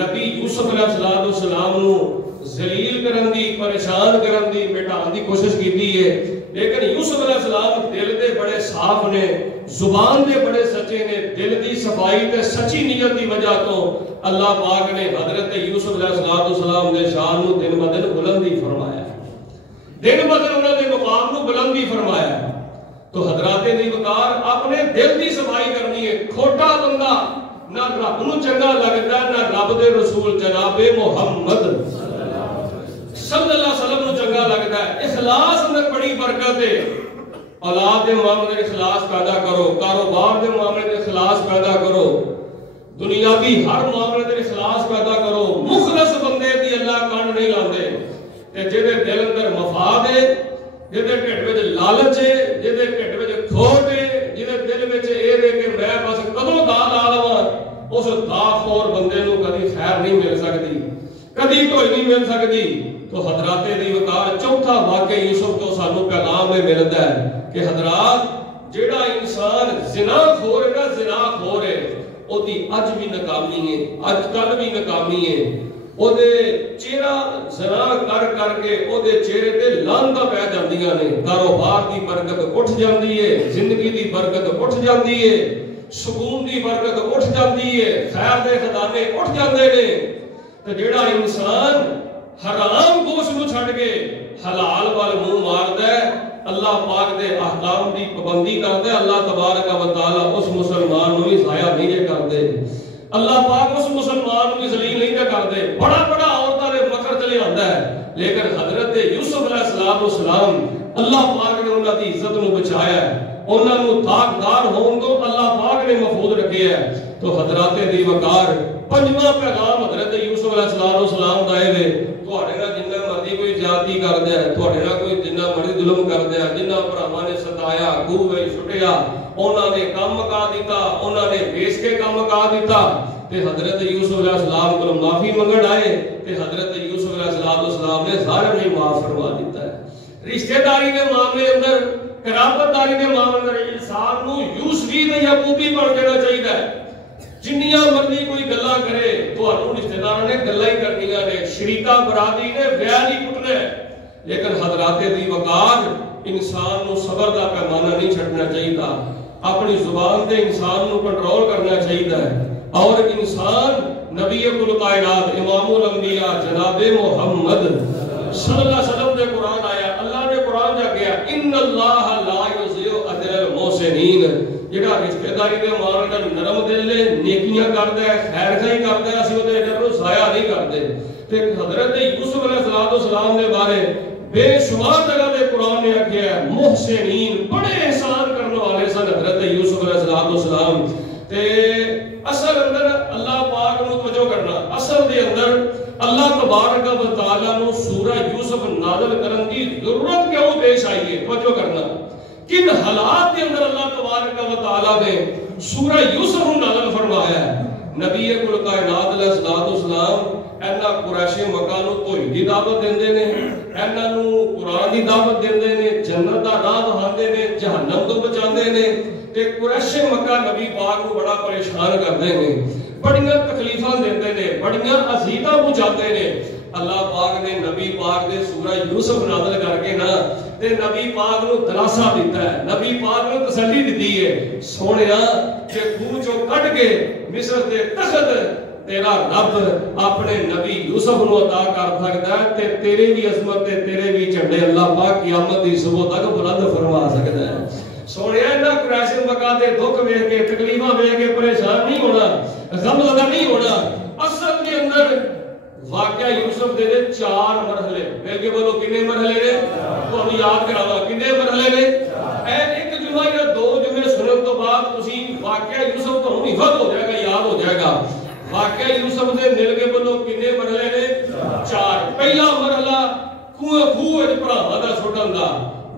نبی یوسف علیہ السلام نو ذلیل کرن دی، پریشان کرن دی، مٹان دی کوشش کیتی ہے۔ لیکن یوسف علیہ السلام دل دے بڑے صاف نے، زبان دے بڑے سچے نے، دل دی صفائی تے سچی نیت دی وجہ تو اللہ پاک نے حضرت یوسف علیہ السلام دے شان نو دن بدن بلندی فرمایا، دن بدن انہاں دے مقام نو بلندی فرمایا۔ تو حضرات دی وقار اپنے دل دی صفائی کرنی ہے۔ کھوٹا بندہ نہ رب نو چنگا لگدا، نہ رب دے رسول جناب محمد صلی اللہ علیہ وسلم نو چنگا لگدا ہے۔ اخلاص اندر بڑی برکت ہے۔ اولاد دے معاملے میں اخلاص پیدا کرو، کاروبار دے معاملے میں اخلاص پیدا کرو، دنیاوی ہر معاملے میں اخلاص پیدا کرو۔ مخلص بندے دی اللہ کان نہیں لاندے، تے جدے دل اندر مفاد ہے، جدے ڈھڈ وچ لالچ ہے، جدے ڈھڈ وچ کھوٹ ہے، جدے دل وچ اے ہے کہ میں بس کدوں دا لا لواں، اس دا خور بندے نو کبھی خیر نہیں مل سکتی، کبھی کوئی نہیں مل سکتی۔ تو حضرات دی وقار چوتھا واقعہ یوسف تو سانو پیغام میں ملتا ہے کہ حضرات جیڑا انسان زنا خور ہے نا، زنا خور ہے، او دی اج بھی ناکامی ہے، اج کل بھی ناکامی ہے۔ او دے چہرہ زنا کر کر کے او دے چہرے تے لانتاں پہ جاندیاں نے، کاروبار دی برکت اٹھ جاندی ہے، زندگی دی برکت اٹھ جاندی ہے، سکون دی برکت اٹھ جاندی ہے، خیر دے خزانے اٹھ جاندے نے۔ تے جیڑا انسان حرام گوشت نو چھڈ کے حلال وال منہ ماردا ہے، اللہ پاک دے احکام دی پابندی کردا ہے، اللہ تبارک و تعالی اس مسلمان نو بھی ضائع نہیں کردے، اللہ پاک اس مسلمان نو بھی ذلیل نہیں کردے۔ بڑا بڑا عورتاں دے مکر چلے آندا ہے، لیکن حضرت یوسف علیہ السلام اللہ پاک نے انہاں دی عزت نو بچایا ہے، انہاں نو تاکدار ہون تو اللہ پاک نے محفوظ رکھیا ہے۔ تو حضرات دی وقار پنجواں پیغام حضرت یوسف علیہ السلام دا ہے، تواڈے نال جنہ مرضی کوئی زیادتی کردا ہے، تواڈے نال کوئی جنہ مرضی ظلم کردا ہے، جنہ بھراواں نے ستایا، خوہ وچ سٹیا، انہاں نے کم مکا دیتا، انہاں نے بیچ کے کم مکا دیتا، تے حضرت یوسف علیہ السلام کو معافی منگن آئے تے حضرت یوسف علیہ السلام نے ظاہر نہیں معاف فرما دیتا ہے۔ رشتہ داری کے معاملے اندر، قرابت داری کے معاملے اندر انسان نو یوسفی تے یعقوبی بن جانا چاہیے۔ جنیاں مرضی کوئی گلا کرے تو رشتہ دار نے گلا ہی کرنیاں نے، شریکا برادری نے ویار ہی کٹنا ہے، لیکن حضرات دی وقار انسان نو صبر دا پیمانہ نہیں چھڈنا چاہیے، اپنی زبان تے انسان نو کنٹرول کرنا چاہیے، اور انسان نبی کل کائنات امام الانبیاء جناب محمد صلی اللہ علیہ وسلم دے قرآن آیا، اللہ نے قرآن جا گیا ان اللہ لا یضیع اجر المحسنین، جڑا رشتہ داری دے معاملے نال نرم دل نے نیکیاں کردا ہے، خیر خائی کردا ہے، اسی اودے اجر نو ضائع نہیں کردے۔ تے حضرت یوسف علیہ السلام دے بارے بے شمار جگہ دے قرآن نے آکھیا ہے محسنین، بڑے احسان کرنے والے سن حضرت یوسف علیہ السلام۔ تے اصل اندر اللہ پاک نو توجہ کرنا، اصل دے اندر اللہ تبارک و تعالی نو سورہ یوسف نازل کرن دی ضرورت کیوں پیش آئی ہے، توجہ کرنا، کن حالات کے اندر اللہ تبارک و تعالی نے سورہ یوسف نازل فرمایا ہے۔ نبی کل کائنات علیہ السلام اینا قریش مکہ نو توحید دی دعوت دیندے نے، اینا نو قرآن دی دعوت دیندے نے، جنت دا راہ دکھاندے نے، جہنم تو بچاندے نے، تے قریش مکہ نبی پاک کو بڑا پریشان کردے نے، بڑیاں تکلیفاں دیندے نے، بڑیاں اذیتاں پہنچاندے نے۔ اللہ پاک نے نبی پاک دے سورہ یوسف نازل کر کے نا تے نبی پاک نو دلاسا دیتا ہے، نبی پاک نو تسلی دیتی ہے، سونیا کہ خوہ چوں کٹ کے مصر دے تخت تیرا رب اپنے نبی یوسف نو عطا کر سکتا ہے، تے تیرے بھی عظمت تے تیرے بھی جھنڈے اللہ پاک قیامت دی صبح تک بلند فرما سکتا ہے۔ سونیا نہ قریش مکہ دے دکھ ویکھ کے، تکلیفاں ویکھ کے پریشان نہیں ہونا، غم زدہ نہیں ہونا۔ اصل کے اندر واقعہ یوسف دے 4 مرحلے، بلکہ بولو کنے مرحلے نے، تو ہم یاد کراوا کنے مرحلے نے۔ ایک جمعہ یا 2 جمعے سنن تو بعد اسی واقعہ یوسف تو ہم حفظ ہو جائے گا، یاد ہو جائے گا۔ واقعہ یوسف دے مل کے بولو کنے مرحلے نے، 4۔ پہلا مرحلہ خوہ بھراواں دا سٹن دا،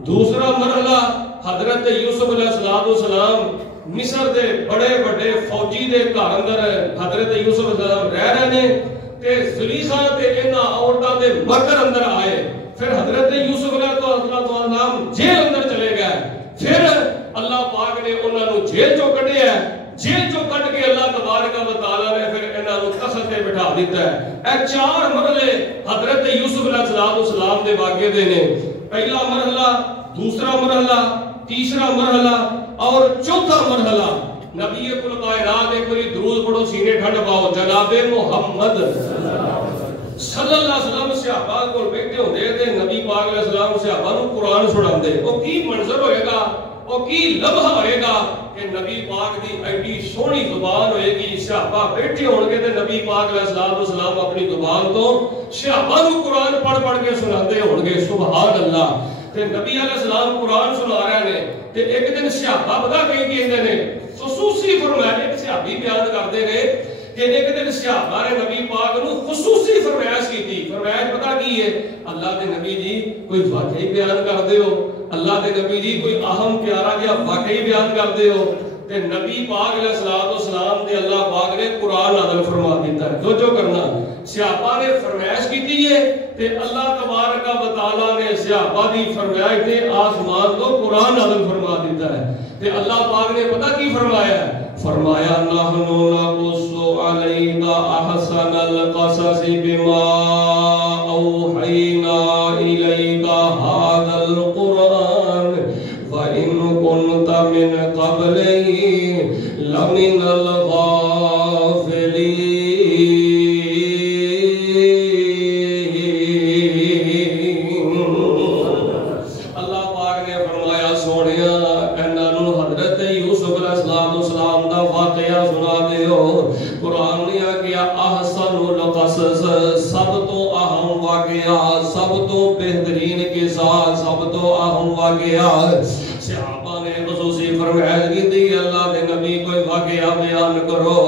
دوسرا مرحلہ حضرت یوسف علیہ السلام مصر دے بڑے بڑے فوجی دے گھر اندر حضرت یوسف علیہ السلام رہ رہے نے، تے زلیخا تے انہاں عورتاں دے مکر اندر آئے، پھر حضرت یوسف علیہ السلام جیل اندر چلے گئے. پھر اللہ پاک نے انہاں نو جیل چوں کڈیا ہے. جیل چوں کڈ کے اللہ تبارک و تعالی نے پھر انہاں نو تخت تے بٹھا دیتا ہے. اے 4 مرحلے حضرت یوسف علیہ السلام دے واقعے دے نے. پہلا مرحلہ، دوسرا مرحلہ، تیسرا مرحلہ اور چوتھا مرحلہ. نبی کل کائنات ایک باری درود پڑھو، سینے ٹھنڈ پاؤ. جناب محمد صلی اللہ علیہ وسلم صحابہ کو بیٹھے ہوندے تے نبی پاک علیہ السلام صحابہ نو قرآن سناندے. او کی منظر ہوئے گا، او کی لمحہ ہوئے گا کہ نبی پاک دی ایڈی سونی زبان ہوئے گی. صحابہ بیٹھے ہون گے تے نبی پاک علیہ السلام اپنی زبان تو صحابہ نو قرآن پڑھ پڑھ کے سناندے ہون گے. سبحان اللہ. تے نبی علیہ السلام قرآن سنا رہے ہیں تے ایک دن صحابہ پتہ کہیں کہندے نے خصوصی فرمایا. ایک صحابی بیان کردے نے کہ ایک دن صحابہ نے نبی پاک نو خصوصی فرمائش کی تھی. فرمائش پتہ کی ہے؟ اللہ دے نبی جی کوئی واقعی بیان کر دے ہو، اللہ دے نبی جی کوئی اہم پیارا جہا واقعی بیان کر دے ہو. تے نبی پاک علیہ السلام تے اللہ پاک نے قرآن نازل فرما دیتا ہے. جو کرنا صحابہ نے فرمائش کی تھی ہے تے اللہ تبارک و تعالی نے صحابہ دی فرمائش تے آسمان تو قرآن نازل فرما دیتا ہے. تے اللہ پاک نے پتہ کی فرمایا ہے؟ فرمایا نحنو نقص علیک احسن القصص بما اوحینا الیک ھذا القرآن وَإِن كُنْتَ مِنْ قَبْلِهِ لَمِنَ الْغَافِلِينَ. اللہ پاک نے فرمایا سونیا انہاں نو حضرت یوسف علیہ السلام دا واقعہ سنا دیو. قرآن نے کیا احسن القصص، سب تو اہم واقعہ، سب تو بہترین کے ساتھ سب تو اہم واقعہ. صحابہ نے خصوصی فرمائش کی تھی اللہ دے نبی کوئی واقعہ بیان کرو.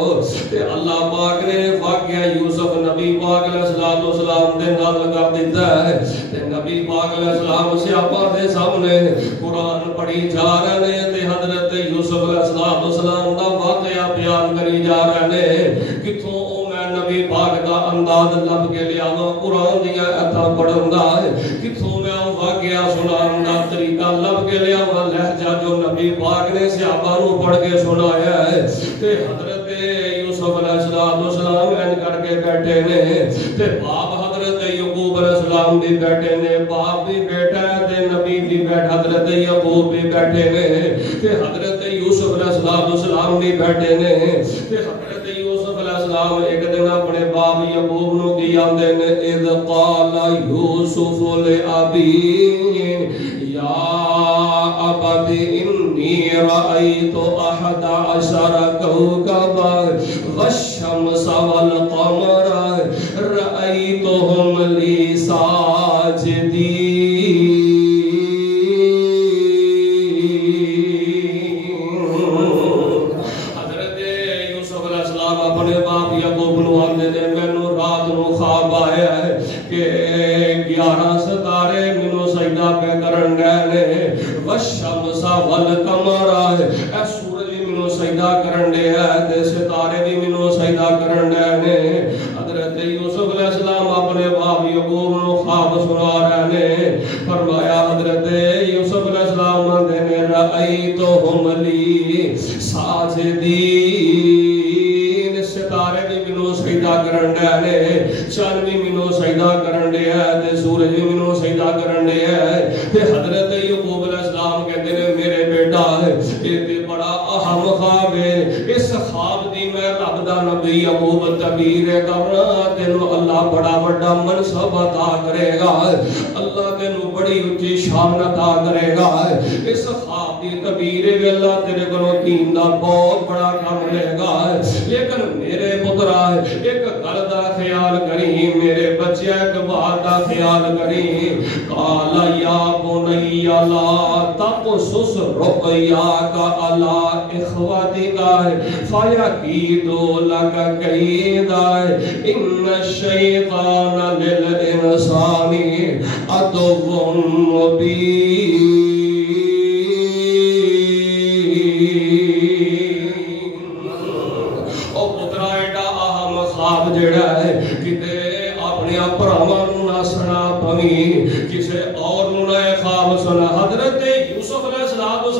تے اللہ پاک نے واقعہ یوسف نبی پاک علیہ السلام دے نازل کر دیتا ہے. تے نبی پاک علیہ السلام صحابہ دے سامنے قرآن پڑھی جا رہے ہیں تے حضرت یوسف علیہ السلام دا واقعہ بیان کری جا رہے ہیں. کتھوں میں نبی پاک دا انداز لب کے لیا قرآن دیا ایتھا پڑھن دا، کتھوں میں واقعہ سنان دا طریقہ لب کے لیا لہجہ جو نبی پاک نے صحابہ نو پڑھ کے سنایا ہے. تے حضرت یوسف علیہ السلام این کر کے بیٹھے نے تے باپ حضرت یعقوب علیہ السلام بھی بیٹھے نے. باپ بھی بیٹھا ہے تے نبی بھی بیٹھا، حضرت یعقوب بھی بیٹھے نے تے حضرت یوسف علیہ السلام بھی بیٹھے نے. تے حضرت یوسف علیہ السلام ایک دن اپنے باپ یعقوب نو کی آندے نے اذ قال یوسف لأبی یا ابت انی رأیت 11 کوکبا والشمس والقمر رأیتهم لی ساجدین. حضرت یوسف علیہ السلام اپنے باپ یعقوب نو آندے نے مینوں رات نو خواب آیا ہے کہ 11 ستارے مینوں سجدہ پہ کرن دے نے. والشمس والقمر، اے سورج بھی مینوں سجدہ کرن دے تے ستارے بھی مینوں سجدہ کرن دے نے. حضرت یوسف علیہ السلام اپنے باپ یعقوب نو خواب سنا رہے نے. فرمایا حضرت یوسف علیہ السلام نے رأیتهم لی ساجدین. ستارے بھی مینوں سجدہ کرن دے نے، چاند بھی مینوں سجدہ کرن دے تے سورج بھی مینوں سجدہ کرن دے. تے حضرت یعقوب علیہ السلام کہتے ہیں میرے بیٹا یہ تے بڑا اہم خواب ہے. اس خواب دی میں رب دا نبی یعقوب تعبیر کرنا تینو اللہ بڑا بڑا منصب عطا کرے گا، اللہ تینو بڑی اونچی شان عطا کرے گا. اس خواب دی تعبیر وی اللہ تیرے کولوں دین دا بہت بڑا کام لے گا. لیکن میرے پترا ایک گل دا خیال کری، میرے بچے ایک بات دا خیال کری. قال یا بنی لا تقصص رؤیاک علی اخوتک فیکیدوا لک کیدا ان الشیطان للانسان عدو مبین. او پترا ایڈا اہم خواب جڑا ہے کتے اپنے بھراواں نوں نہ سنا پویں، کسے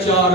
4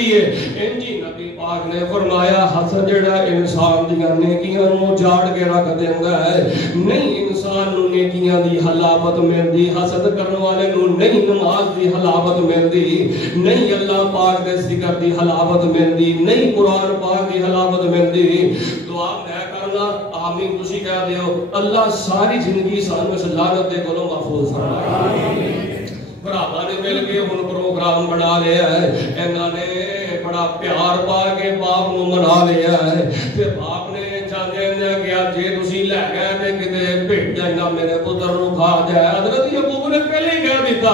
ملتی ہے۔ انجی نبی پاک نے فرمایا حسد جڑا انسان دیاں نیکیاں نو جاڑ کے رکھ دیندا ہے، نہیں انسان نو نیکیاں دی حلاوت ملدی، حسد کرنے والے نو نہیں نماز دی حلاوت ملدی، نہیں اللہ پاک دے ذکر دی حلاوت ملدی، نہیں قرآن پاک دی حلاوت ملدی۔ دعا میں کرنا آمین تسی کہہ دیو، اللہ ساری زندگی سانو اس لعنت دے کولوں محفوظ فرمائے۔ برابر نے مل کے ہن پروگرام بنا لیا ہے، انہاں نے بڑا پیار پا کے باپ نو منا لیا ہے، تے باپ نے چاہندے نے کیا جے تسی لے گئے تے کتے بھیٹ جائنا میرے پتر نو کھا جائے۔ حضرت یعقوب نے پہلے ہی کہہ دیتا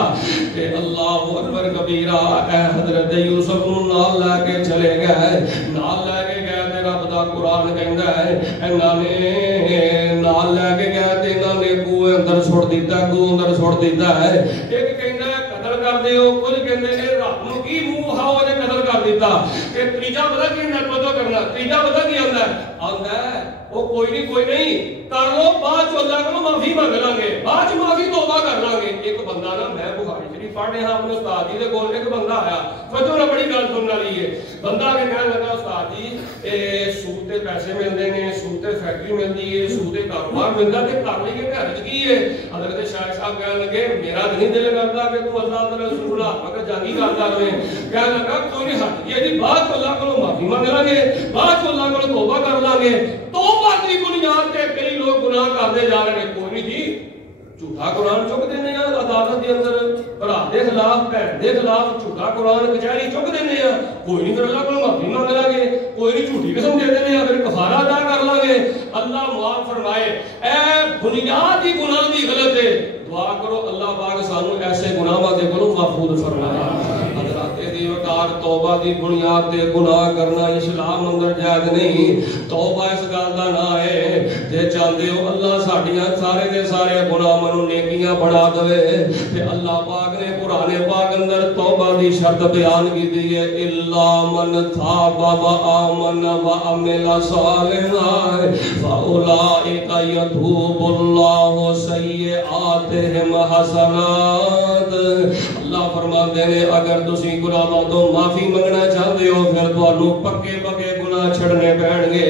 کہ اللہ اکبر کبیرہ، اے حضرت یوسف نو نال لے کے چلے گئے، نال لے کے گئے تے رب دا قرآن کہندا ہے انہاں نے نال لے کے گئے تے انہاں نے کوے اندر چھوڑ دیتا، کوے اندر چھوڑ دیتا ہے۔ ایک کہندا ہے قتل کر دیو، کچھ کہندے اے رب نو کی منہ ہاؤ جے قتل کر دیتا، کہ تیجا پتہ کی نہ کرنا، تیجا پتہ کی آندا ہے وہ کوئی نہیں کر لو، بعد چ اللہ کو معافی مانگ لیں گے، بعد چ معافی توبہ کر لیں گے۔ ایک بندہ نا میں بخاری شریف پڑھ رہا اپنے استاد جی دے کول، ایک بندہ آیا فجر بڑی گل سنن والی ہے، بندہ کے کہنے لگا استاد جی اے سود تے پیسے ملدے نے، سود تے فیکٹری ملدی ہے، سود تے کاروبار ملدا تے کر لئیے گھر وچ کی ہے؟ حضرت شاہ صاحب کہنے لگے میرا نہیں دل کرتا کہ تو اللہ تعالی رسول مگر جنگی کرتا رہے۔ کہنے لگا کوئی نہیں حق یہ جی بعد اللہ کو معافی مانگ لیں گے، بعد اللہ کو توبہ کر لیں گے۔ توبہ کی بنیاد تے کئی لوگ گناہ کرتے جا رہے ہیں، کوئی نہیں جی جھوٹا قرآن چک دینے ہیں عدالت کے اندر، بھرا دے خلاف بہن دے خلاف جھوٹا قرآن کچہری چک دینے ہیں، کوئی نہیں پھر اللہ کو معافی مانگ لیں گے، کوئی نہیں جھوٹی قسم دے دینے ہیں، پھر کفارہ ادا کر لیں گے۔ اللہ معاف فرمائے، اے بنیاد ہی گناہ دی غلط ہے، دعا کرو اللہ پاک سانو ایسے گناہاں دے کولوں محفوظ فرمائے۔ حضرات دی وقار توبہ دی بنیاد تے گناہ کرنا اسلام اندر جائز نہیں، توبہ اس گل دا نہ ہے تے چاہندے ہو اللہ ساڈیاں سارے دے سارے گناہ منو نیکیاں بنا دے تے اللہ پاک نے قرآن پاک اندر توبہ دی شرط بیان کی ہے، الا من تاب و آمن و عمل صالحا فاولئک یتوب اللہ سیئاتہم حسنات۔ اللہ فرماندے نے اگر تسی گناہاں تو معافی منگنا چاہتے ہو پھر تانوں پکے پکے گناہ چھڑنے پین گے۔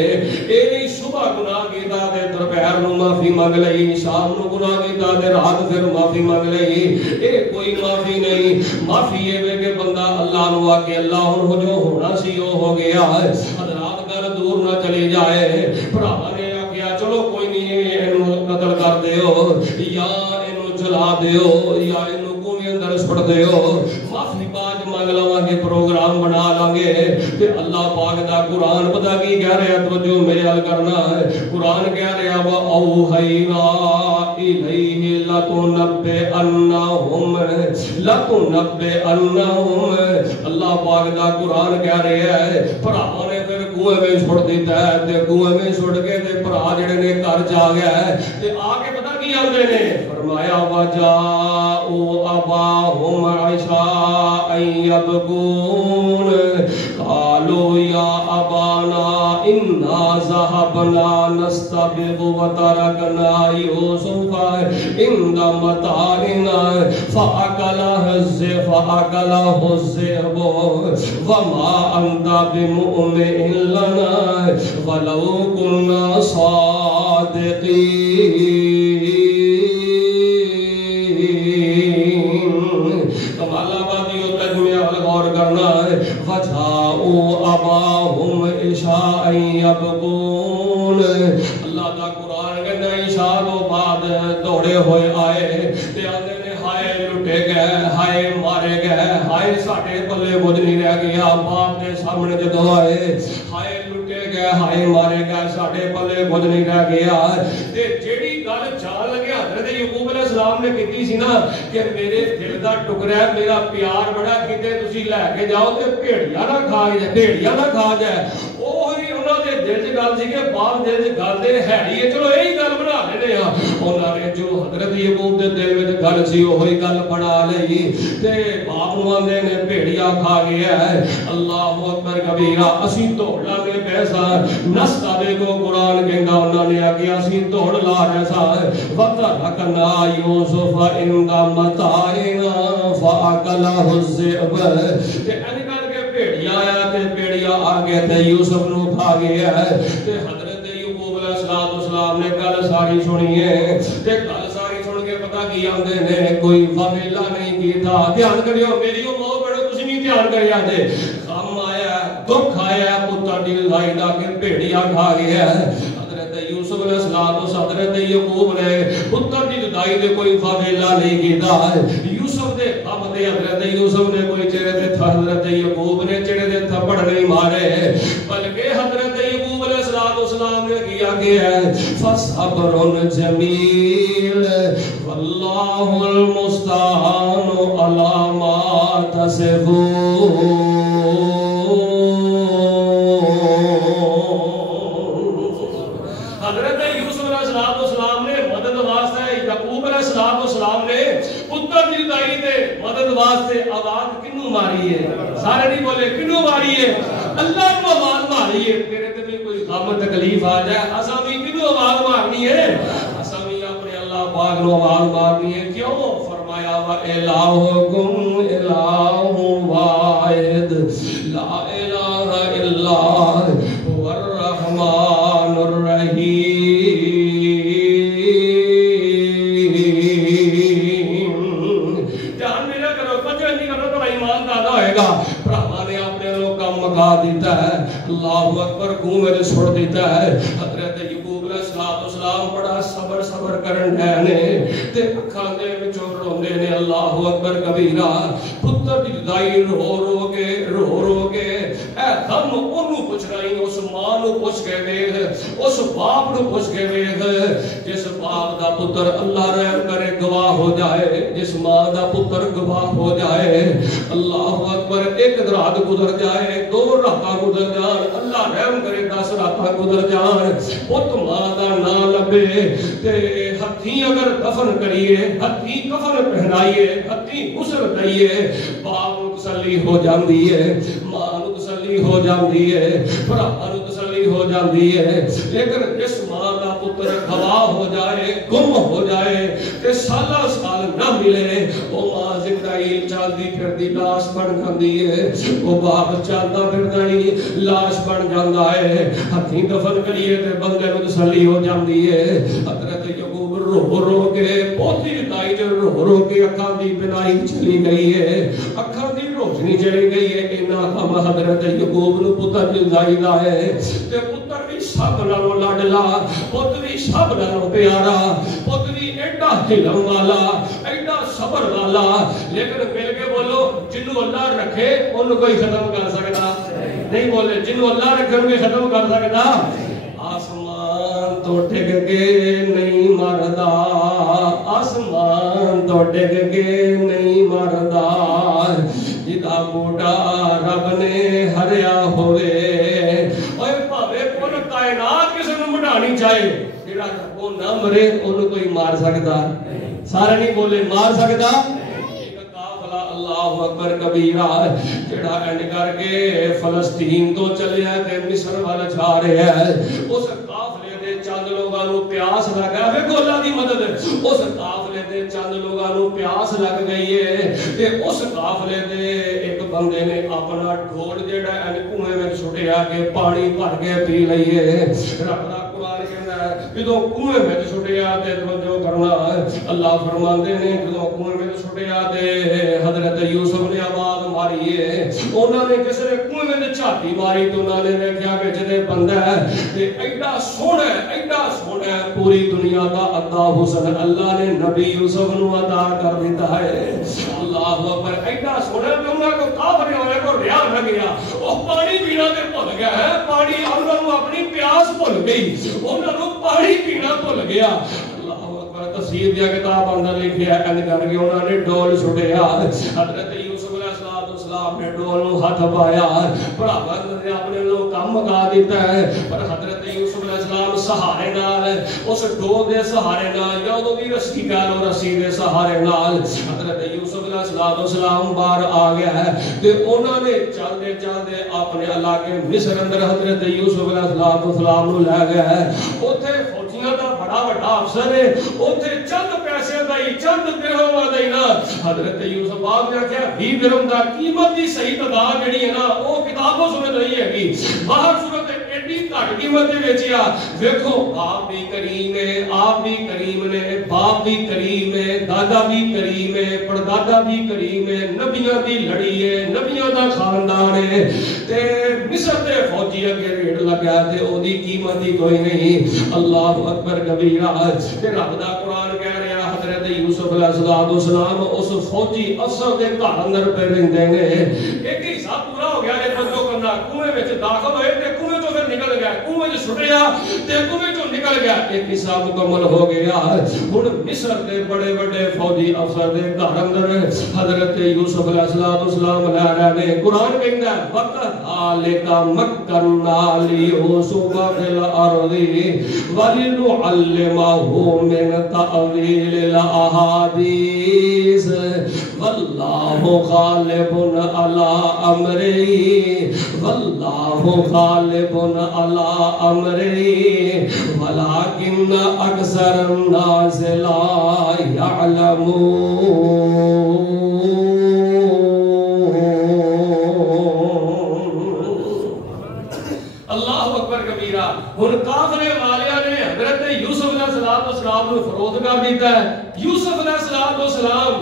اے نہیں صبح گناہ کیتا تے دوپہر نو معافی منگ لئی، شام نو گناہ کیتا تے رات پھر معافی منگ لئی، اے کوئی معافی نہیں۔ معافی یہ کہ بندہ اللہ نو آ کے اللہ ہن جو ہونا سی وہ ہو گیا۔ حضرات گل دور نہ چلی جائے، بھراواں نے آکھیا چلو کوئی نہیں اینو قتل کر دیو یا اینو جلا دیو یا اینو کنویں اندر سٹ دیو، معافی باج مانگ لواں گے، پروگرام بنا لیں گے تے اللہ پاک دا قرآن پتہ کی کہہ رہا ہے، توجہ میرے حل کرنا ہے، قرآن کہہ رہا وا اوحینا الیہ لتنبئنہم، اللہ پاک دا قرآن کہہ رہا ہے بھراواں نے پھر کنویں میں چھوڑ دیتا ہے تے کنویں میں چھوڑ کے تے بھرا جڑے نے گھر جا گیا ہے تے آ کے پتہ کی آندے نے، فرمایا وجاءوا اباہم عشاء یبکون قالوا یا ابانا انا ذهبنا نستبق وتركنا يوسف عند متاعنا فأكله الذئب وما أنت بمؤمن لنا ولو كنا صادقين۔ وجاءوا اباہم عشاء یبکون، اللہ دا قرآن کہندا عشاء تو بعد دوڑے ہوئے آئے تے آندے نے ہائے لٹے گئے، ہائے مارے گئے، ہائے ساڈے پلے کچھ نہیں رہ گیا۔ باپ دے سامنے جدوں آئے ہائے لٹے گئے، ہائے مارے گئے، ساڈے پلے کچھ نہیں رہ گیا۔ تے جیڑی گل جان لگے حضرت یعقوب علیہ السلام نے کیتی سی نا کہ میرے دل دا ٹکڑا ہے، میرا پیار بڑا کیتے تسی لے کے جاؤ تے بھیڑیا نہ کھا جائے، بھیڑیا نہ کھا جائے، وہی انہاں دے دل چ گل سی کہ باپ دل چ گل تے ہے ہی، چلو یہی گل بنا لینے ہاں۔ انہاں نے جو حضرت یعقوب دے دل وچ گل سی وہی گل بنا لئی تے باپ نوں آندے نے بھیڑیا کھا گیا ہے۔ اللہ اکبر کبیرہ، اسی دوڑ لا کے پیسہ نستا دے کو قرآن کہندا انہاں نے آکھیا اسی دوڑ لا رہے سا وترکنا یوسف عند متاعنا فأکلہ الذئب، تے ان کر کے بھیڑیا آیا تے بھیڑیا آ گیا تے یوسف نو کھا گیا تے حضرت یعقوب علیہ السلام نے گل ساری سنی ہے تے گل ساری سن کے پتہ کی آندے نے کوئی فامیلا نہیں کیتا دھیان کریو میری مو بڑے تسی نہیں دھیان کریا تے غم آیا دکھ آیا پتر دی لڑائی دا کہ بھیڑیا کھا گیا یوسف علیہ السلام اس حضرت یعقوب نے پتر دی جدائی دے کوئی فامیلا نہیں کیتا یوسف دے غم تے حضرت یوسف نے کوئی چہرے تے حضرت یعقوب نے چہرے تے تھپڑ نہیں مارے بلکہ حضرت یعقوب علیہ السلام نے کیا کہ فصبر جمیل واللہ المستعان علی ما تصفون پتر دی جدائی دے مدد واسطے آواز کنوں ماری ہے سارے نہیں بولے کنوں ماری ہے اللہ کو آواز ماری ہے تیرے تے بھی کوئی غم تکلیف آ جائے اساں بھی کنوں آواز مارنی ہے اساں بھی اپنے اللہ پاک نو آواز مارنی ہے کیوں فرمایا وا الہکم الہ واحد لا الہ الا هو الرحمن الرحیم دیتا ہے اللہ اکبر گوں میں چھوڑ دیتا ہے حضرت یعقوب علیہ السلام بڑا صبر کرن نے تے اکھاں دے وچوں روندے نے اللہ اکبر کبیرہ پتر دی جدائی رو کے اے غم اونوں پوچھ رہی اس ماں نو پوچھ کے ویکھ اس باپ نو پوچھ کے ویکھ جس باپ دا پتر اللہ رحم کرے گواہ ہو جائے جس ماں دا پتر گواہ ہو جائے اللہ اکبر ایک رات گزر جائے دو راتاں گزر جان اللہ رحم کرے 10 راتاں گزر جان پت ماں دا نہ لبے تے ہتھی اگر دفن کریے ہتھی کفن پہنائیے ہتھی غسل دئیے باپ نو تسلی ہو جاندی ہے ماں نو تسلی ہو جاندی ہے بھرا نو تسلی ہو جاندی ہے لیکن جس ماں دا پتر گواہ ہو جائے گم ہو جائے تے سالہ سال نہ ملے وہ ماں زندگی چلدی پھردی لاش بن جاندی ہے وہ باپ چلدا پھردا ہی لاش بن جاندا ہے ہتھی دفن کریے تے بندے نو تسلی ہو جاندی ہے حضرت یعقوب رو کے پوتی جدائی جو رو کے اکھاں دی بنائی چلی گئی ہے اکھاں دی روشنی چلی گئی ہے انہاں کم حضرت یعقوب نو پتر جدائی دا ہے تے پتر بھی سب نالوں لاڈلا پتر بھی سب نالوں پیارا پتر بھی ایڈا حلم والا ایڈا صبر والا لیکن مل کے بولو جنوں اللہ رکھے انہوں کوئی ختم کر سکتا نہیں بولے جنوں اللہ رکھے انہوں کوئی ختم کر سکتا آسمان تو ٹک کے نہیں مردا آسمان تو ٹک کے نہیں مردا جدا بوٹا رب نے ہریا ہوئے اوے پاوے کل کائنات کسی نے بڑھانی چاہے جڑا وہ نہ مرے انہوں کوئی مار سکتا سارے نہیں بولے مار سکتا اللہ اکبر کبیرہ جڑا اینڈ کر کے فلسطین تو چلے ہے تے مصر والا جا رہے ہے اس قافلے دے چند لوگاں نو پیاس لگا ہے اللہ دی مدد اس قافلے دے چند لوگاں نو پیاس لگ گئی ہے تے اس قافلے دے ایک بندے نے اپنا ڈھول جڑا اینڈ کنویں وچ سٹیا کہ پانی بھر کے پی لئیے رب دا قرآن کہندا ہے جدوں کنویں وچ سٹیا تے توجہ کرنا اللہ فرماندے نے جدوں کنویں وچ سٹیا تے حضرت یوسف نے آواز ماری ہے انہوں نے کسی نے کنویں میں چھاتی ماری تو انہوں نے دیکھا کہ جدے بندہ ہے تے ایڈا سونا ہے پوری دنیا کا ادا حسن اللہ نے نبی یوسف نو عطا کر دیتا ہے اللہ اکبر ایڈا سونا کہ انہوں کو کافر ہوئے کو ریا نہ گیا وہ پانی پینا تے بھول گیا ہے پانی انہوں نے اپنی پیاس بھول گئی انہوں نے پانی پینا بھول گیا تفسیر دیا کتاب اندر لکھیا ہے کہ کر کے انہوں نے ڈول چھڑیا حضرت یوسف علیہ السلام نے ڈول نو ہاتھ پایا بڑا بند نے اپنے لوگ کام مکا دیتا ہے پر حضرت یوسف علیہ السلام سہارے نال اس ڈول دے سہارے نال یا ادو بھی رسی گل اور رسی دے سہارے نال حضرت یوسف علیہ السلام باہر آ گیا ہے تے انہوں نے چلدے چلدے اپنے علاقے مصر اندر حضرت یوسف علیہ السلام نو لے گیا ہے اوتھے دا بڑا بڑا افسر ہے اوتھے چند پیسے دا ہی چند درہم دا ہی نا حضرت یوسف پاک نے کہا 20 درہم دا قیمت دی صحیح تعداد جڑی ہے نا وہ کتابوں سمجھ نہیں ہے گی باہر صورت ایڈی گھٹ قیمت دے وچیا دیکھو باپ بھی کریم ہے آپ بھی کریم نے باپ بھی کریم ہے دادا بھی کریم ہے پردادا بھی کریم ہے نبیوں دی لڑی ہے نبیوں دا خاندان ہے تے مصر دے فوجی اگے ریٹ لگا تے او دی قیمت ہی کوئی نہیں اللہ اکبر کبیرہ تے رب دا قرآن کہہ رہا حضرت یوسف علیہ السلام اس فوجی افسر دے گھر اندر پہ رہندے نے ایک ہی حساب پورا ہو گیا ہے توجہ کرنا کنویں وچ داخل ہوئے تے کنویں تو پھر نکل گیا کنویں وچ سٹیا تے کنویں تو نکل گیا ایک حساب مکمل ہو گیا ہن مصر دے بڑے بڑے فوجی افسر دے گھر اندر حضرت یوسف علیہ السلام رہ رہے نے قرآن کہندا ہے وَكَذَلِكَ مَكَّنَّا لِيُوسُفَ فِي الْأَرْضِ وَلِنُعَلِّمَهُ مِنْ تَأْوِيلِ الْأَحَادِيثِ وَاللَّهُ غَالِبٌ عَلَىٰ أَمْرِهِ وَاللَّهُ غَالِبٌ عَلَىٰ أَمْرِهِ وَلَكِنَّ أَكْثَرَ النَّاسِ لَا يَعْلَمُونَ ہن کافرے والیاں نے حضرت یوسف علیہ السلام کو فروخت کر دیتا ہے یوسف علیہ السلام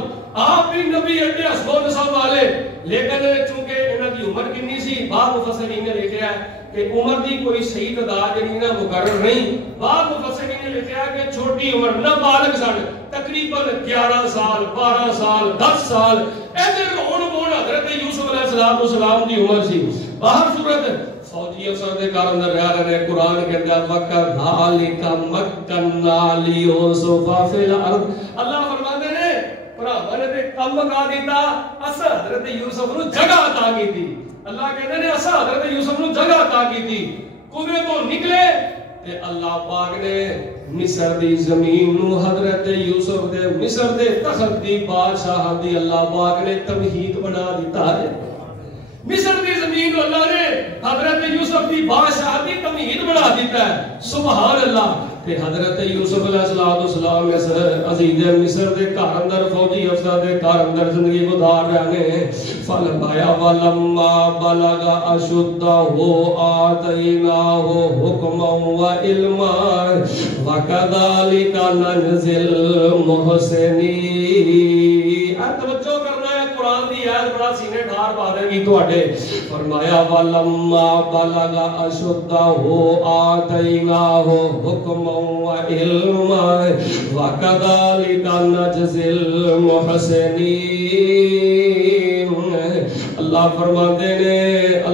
آپ بھی نبی اڈے حسب و نسب والے لیکن چونکہ انہاں دی عمر کتنی سی بعض مفسرین نے لکھا ہے کہ عمر دی کوئی صحیح تعداد جڑی نا مقرر نہیں بعض مفسرین نے لکھا ہے کہ چھوٹی عمر نابالغ سن تقریباً 11 سال 12 سال 10 سال ایسے رون بون حضرت یوسف علیہ السلام دی عمر سی باہر صورت فوجی افسر دے کار اندر رہ رہے ہیں قرآن کے اندر وَكَذَلِكَ مَكَّنَّا لِيُوسُفَ فِي الْأَرْضِ اللہ فرماتے ہیں بھراواں نے تے کم کا دیتا اسا حضرت یوسف نو جگہ عطا کی تھی اللہ کہتے ہیں اسا حضرت یوسف نو جگہ عطا کی تھی کنویں تو نکلے تے اللہ پاک نے مصر دی زمین نو حضرت یوسف دے مصر دے تخت دی بادشاہ دی اللہ پاک نے تمہید بنا دیتا ہے مصر دی زمین کو اللہ نے حضرت یوسف دی بادشاہتی تمہید بنا دیتا ہے سبحان اللہ تے حضرت یوسف علیہ السلام اس عزیز مصر دے گھر اندر فوجی افسر دے گھر اندر زندگی گزار رہے ہیں فلبایا ولما بلغ اشدہ آتیناہ حکما وعلما وکذالک نجزی المحسنین توجہ کرنا ہے قرآن دی آیت بڑا سینے ڈھار پا دے گی تواڈے فرمایا ولما بلغ اشدہ آتیناہ حکما وعلما وکذالک نجزی المحسنین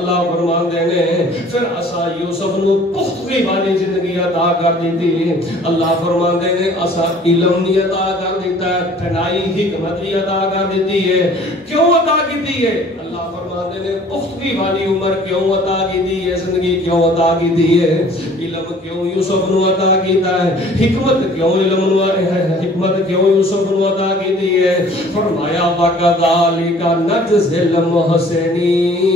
اللہ فرماندے نے پھر اسا یوسف نو پختگی والی زندگی عطا کر دیتی اللہ فرماندے نے اسا علم دی عطا کر دیتا ہے تنائی حکمت دی عطا کر دیتی ہے کیوں عطا کیتی ہے اللہ فرماندے نے پختگی والی عمر کیوں عطا کیتی ہے زندگی کیوں عطا کیتی ہے علم کیوں یوسف نو عطا کیتا ہے حکمت کیوں علم نو حکمت کیوں یوسف نو عطا کیتی ہے فرمایا وکذالک نجزی المحسنین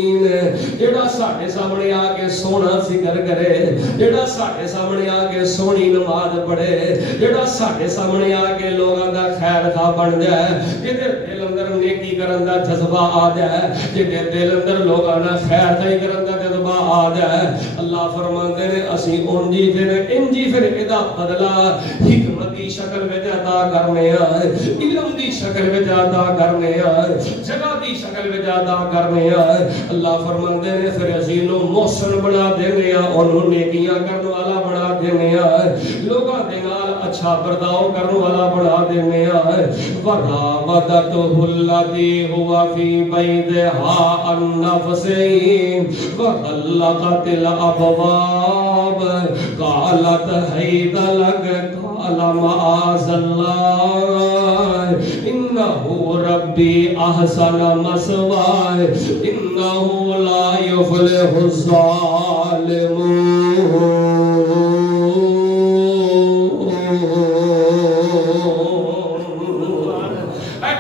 جڑا ساڈے سامنے آ کے سونا ذکر کرے جڑا ساڈے سامنے آ کے سونی نماز پڑھے جڑا ساڈے سامنے آ کے لوگاں دا خیر خواہ بن جائے جدے دل اندر نیکی کرن دا جذبہ آ جائے جدے دل اندر لوگاں دا خیر خواہی کرن دا جذبہ آ جائے اللہ فرماندے نے اسی انجی پھر ادا بدلا حکمت دی شکل وچ عطا کرنے آئے علم دی شکل وچ عطا کرنے آئے جگہ دی شکل وچ عطا کرنے آئے اللہ فرماندے نے پھر اسی نو محسن بنا دینے آ انہوں نیکیاں کرنے والا بنا دینے آئے لوگاں دے نال اچھا برداؤ کرنے والا بنا دینے آئے وراودته الذی هو فی بیتها عن نفسه وغلقت الابواب قالت حیت لک قال معاذ اللہ انه ربی احسن مثوای انه لا یفلح الظالمون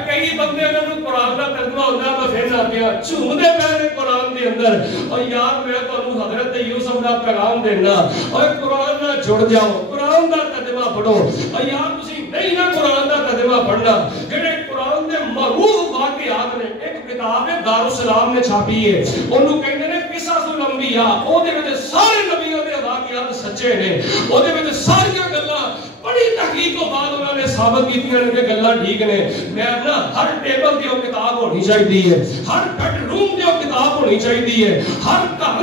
کئی بندے نے قرآن کا ترجمہ ہوتا ہے میں پھر آتے ہیں چھوندے پہنے قرآن دے اندر اور یار میں تو حضرت یوسف کا پیغام دینا اور قرآن نہ چھوڑ جاؤ قرآن کا ترجمہ پڑھو اور یار تسی نہیں نہ قرآن کا ترجمہ دا پڑھنا جڑے قرآن دے معروف واقعات نے. ایک کتاب ہے دارالسلام نے چھاپی ہے, انہوں کہتے ہیں قصص الانبیاء, او دے وچ سارے نبیوں دے واقعات سچے نے, او دے وچ ساریاں گلاں بڑی تحقیق تو بعد انہوں نے ثابت کی کہ گلاں ٹھیک نے. میں نا ہر ٹیبل تے کتاب ہونی چاہیے, ہر بیڈ روم تے کتاب ہونی چاہیے, ہر گھر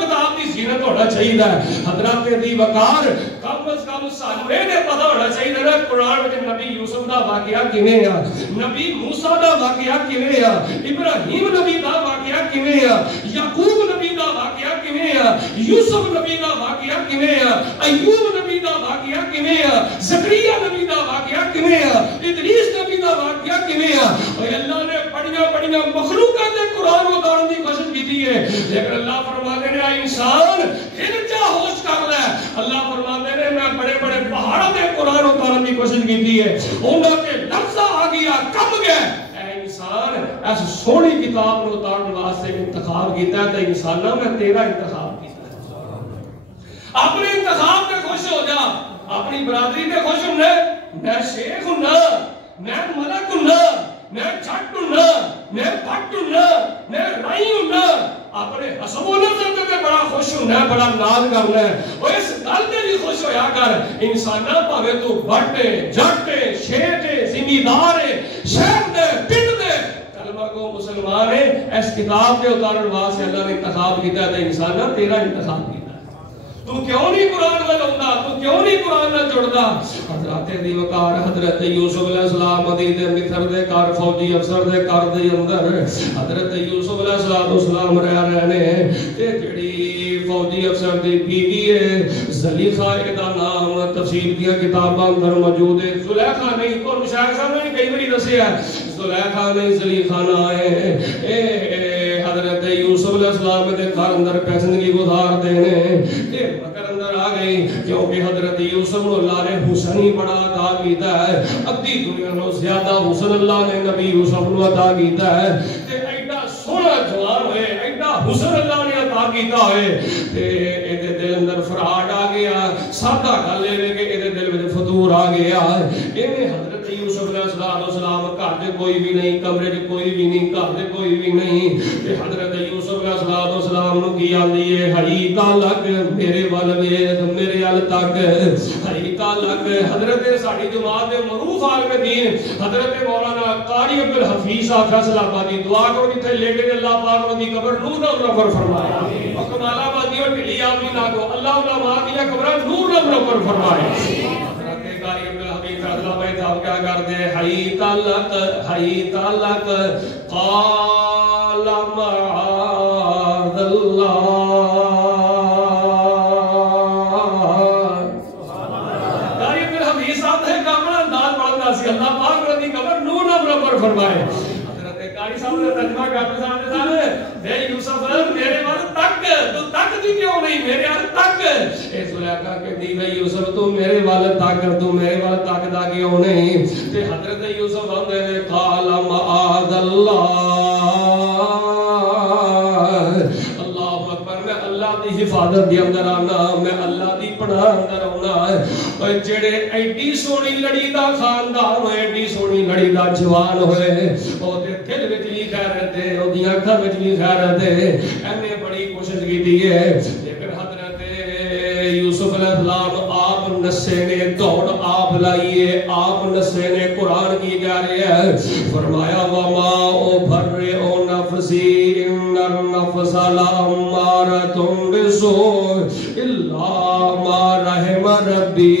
کتاب کی زینت ہونا چاہیے. حضرات دی وقار کم از کم سانوں یہ پتہ ہونا چاہیے نا قرآن میں نبی یوسف دا واقعہ کیویں آ, نبی موسیٰ دا واقعہ کیویں آ, ابراہیم نبی دا واقعہ کیویں آ, یعقوب نبی دا واقعہ کیویں آ, یوسف نبی دا واقعہ کیویں آ, ایوب نبی دا واقعہ کیویں آ, زکریا نبی دا واقعہ کیویں آ, ادریس نبی دا واقعہ کیویں آ. اور اللہ نے بڑیاں مخلوقات دے قرآن اتارن دی کوشش کی ہے, لیکن اللہ فرماتے ہیں انسان ہل جا ہوش کر لے. اللہ فرماتے ہیں میں بڑے بڑے پہاڑوں دے قرآن اتارن دی کوشش کی ہے, انہاں تے لفظ آ گیا کم گئے. اے انسان اس سونی کتاب نو اتارن واسطے انتخاب کیتا ہے, تے انساناں میں تیرا انتخاب کیتا ہے. اپنے انتخاب تے خوش ہو جا, اپنی برادری تے خوش ہونا. میں شیخ ہوں نا, میں ملک ہوں نا, میں جٹ ہوں نا, میں بٹ ہوں نا, میں رائی ہوں نا. اپنے حسب و نظر تے بڑا خوش ہونا ہے, بڑا ناز کرنا ہے. اور اس گل تے بھی خوش ہویا کر انساناں بھاوے تو بٹ ہے, جٹ ہے, شیخ ہے, زمیندار ہے, شہر دے, پنڈ دے, کلمہ کو مسلمان ہے. اس کتاب کے اتارن واسطے اللہ نے انتخاب کیتا ہے, تے انساناں تیرا انتخاب کیتا ہے. تو کیوں نہیں قرآن میں لوندا, تو کیوں نہیں قرآن میں جڑدا. حضرت دی وقار حضرت یوسف علیہ السلام مدینے مصر دے کار فوجی افسر دے کار دے اندر حضرت یوسف علیہ السلام رہ رہے نے. تے جڑی فوجی افسر دی بیوی ہے زلیخا, دا نام تفسیر دی کتاباں اندر موجود ہے. زلیخا نہیں, تو شیخ صاحب نے کئی بار دسیا زلیخا نہیں زلیخا نہ ہے. حضرت یوسف علیہ السلام دے گھر اندر پیسندگی گزار دینے تے مگر اندر آ گئی, کیونکہ حضرت یوسف نو اللہ نے حسن ہی بڑا عطا کیتا ہے. ادھی دنیا نو زیادہ حسن اللہ نے نبی یوسف نو عطا کیتا ہے. تے ایڈا سونا جوان ہوئے, ایڈا حسن اللہ نے عطا کیتا ہوئے, تے اے دے دل اندر فراڈ آ گیا. سادہ گل اے کہ اے دے دل وچ فتور آ گیا. ایویں حضرت یوسف علیہ السلام گھر دے کوئی بھی نہیں, کمرے وچ کوئی بھی نہیں, گھر دے کوئی بھی نہیں. تے حضرت یوسف علیہ السلام نو کی آندی ہے ہئی تالک میرے ول ویکھ, میرے ال تک ہئی تالک. حضرت ساڈی جماعت دے معروف عالم دین حضرت مولانا قاری عبد الحفیظ صاحب فیصل آبادی دعا کرو جتھے لیٹے تے اللہ پاک دی قبر نور منور فرمائے. اور کمال آبادی اور ڈھلی آبادی نہ کو اللہ علماء دی قبر نور منور فرمائے. حضرت قاری عبد الحفیظ فیصل آبادی صاحب کیا کرتے ہیں ہئی تالک قال معاذ اللہ. اللہ پاک رضی قبر نور برابر فرمائے. حضرت قاری صاحب نے ترجمہ کرتے صاحب اے یوسف میرے ول تک, تو تک دی کیوں نہیں, میرے ول تک. اے زلیخا کہتی ہے یوسف تو میرے ول تک, تو میرے ول تک دا کیوں نہیں. تے حضرت یوسف آندے نے قال معاذ اللہ اکبر, میں اللہ دی حفاظت دے اندر آنا, میں اللہ دی پناہ اندر آنا. جڑے ایڈی سونی لڑی دا خاندان ہوئے, ایڈی سونی لڑی دا جوان ہوئے, او دے دل وچ بھی خیرت ہے, او دی اکھاں وچ بھی خیرت ہے. اینے بڑی کوشش کیتی ہے, لیکن حضرت یوسف علیہ السلام آپ نسے نے دوڑ آپ لائیے, آپ نسے نے قرآن کی کہہ رہے ہیں. فرمایا وما ابرئ نفسی ان النفس لامارۃ بالسوء الا ما رحم ربی,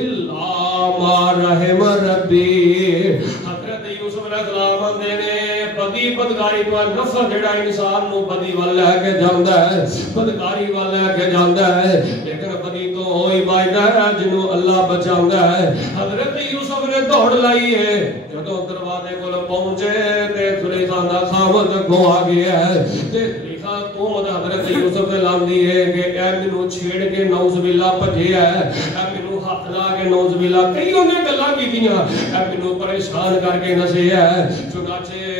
الا ما رحم ربی. حضرت یوسف علیہ السلام نے بدی بدکاری تو نفس جڑا انسان نو بدی ول لے کے جاندا ہے, بدکاری ول لے کے جاندا ہے, لیکن بدی تو ہوئی بچدا ہے جنوں اللہ بچاوندا ہے. حضرت یوسف نے دوڑ لائی ہے, جدوں دروازے کول پہنچے تے زلیخا دا خاوند اگوں آ گیا ہے. تے زلیخا تو حضرت یوسف نے لاندی ہے کہ اے مینوں چھیڑ کے نعوذ باللہ بھجیا ہے, اے مینوں ہاتھ لا کے نعوذ باللہ کئی انہیں گلاں کیتیاں, اے مینوں پریشان کر کے نسیا ہے. چنانچہ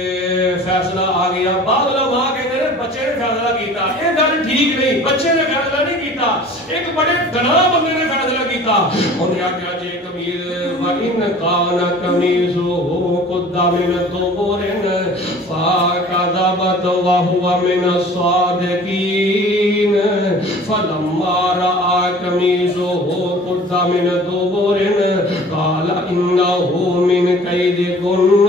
فیصلہ آ گیا. بعد علماء کہتے ہیں بچے نے فیصلہ کیتا یہ گل ٹھیک نہیں بچے نے فیصلہ نہیں کیتا ایک بڑے گناہ بندے نے فیصلہ کیتا انہیں آخیا جے قمیض وَإِنْ كَانَ قَمِيصُهُ قُدَّ مِنْ دُبُرٍ فَكَذَبَتْ وَهُوَ مِنَ الصَّادِقِينَ فَلَمَّا رَأَى قَمِيصَهُ قُدَّ مِنْ دُبُرٍ قَالَ إِنَّهُ مِنْ كَيْدِكُنَّ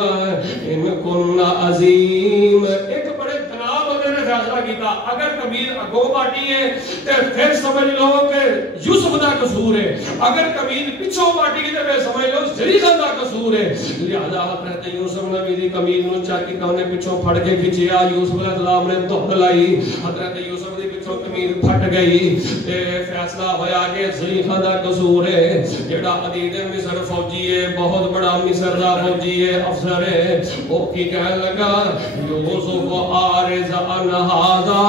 إِنْ كُنَّ عَظِيمٌ ایک بڑے گناہ بندے نے فیصلہ کیتا اگر قمیض اگوں پاٹی ہے تو پھر سمجھ لو کہ یوسف دا قصور ہے اگر قمیض پچھوں پاٹی ہے تو پھر سمجھ لو زلیخا دا قصور ہے لہذا حضرت یوسف نبی دی قمیض نو چا کے کنے پچھوں پھڑ کے کھچیا یوسف علیہ السلام نے دھک لائی حضرت یوسف دی پچھوں قمیض پھٹ گئی تے فیصلہ ہویا کہ زلیخا دا قصور ہے جڑا عدید مصر فوجی ہے بہت بڑا مصر دا فوجی ہے افسر ہے وہ کی کہنے لگا یوسف عارض عن ھذا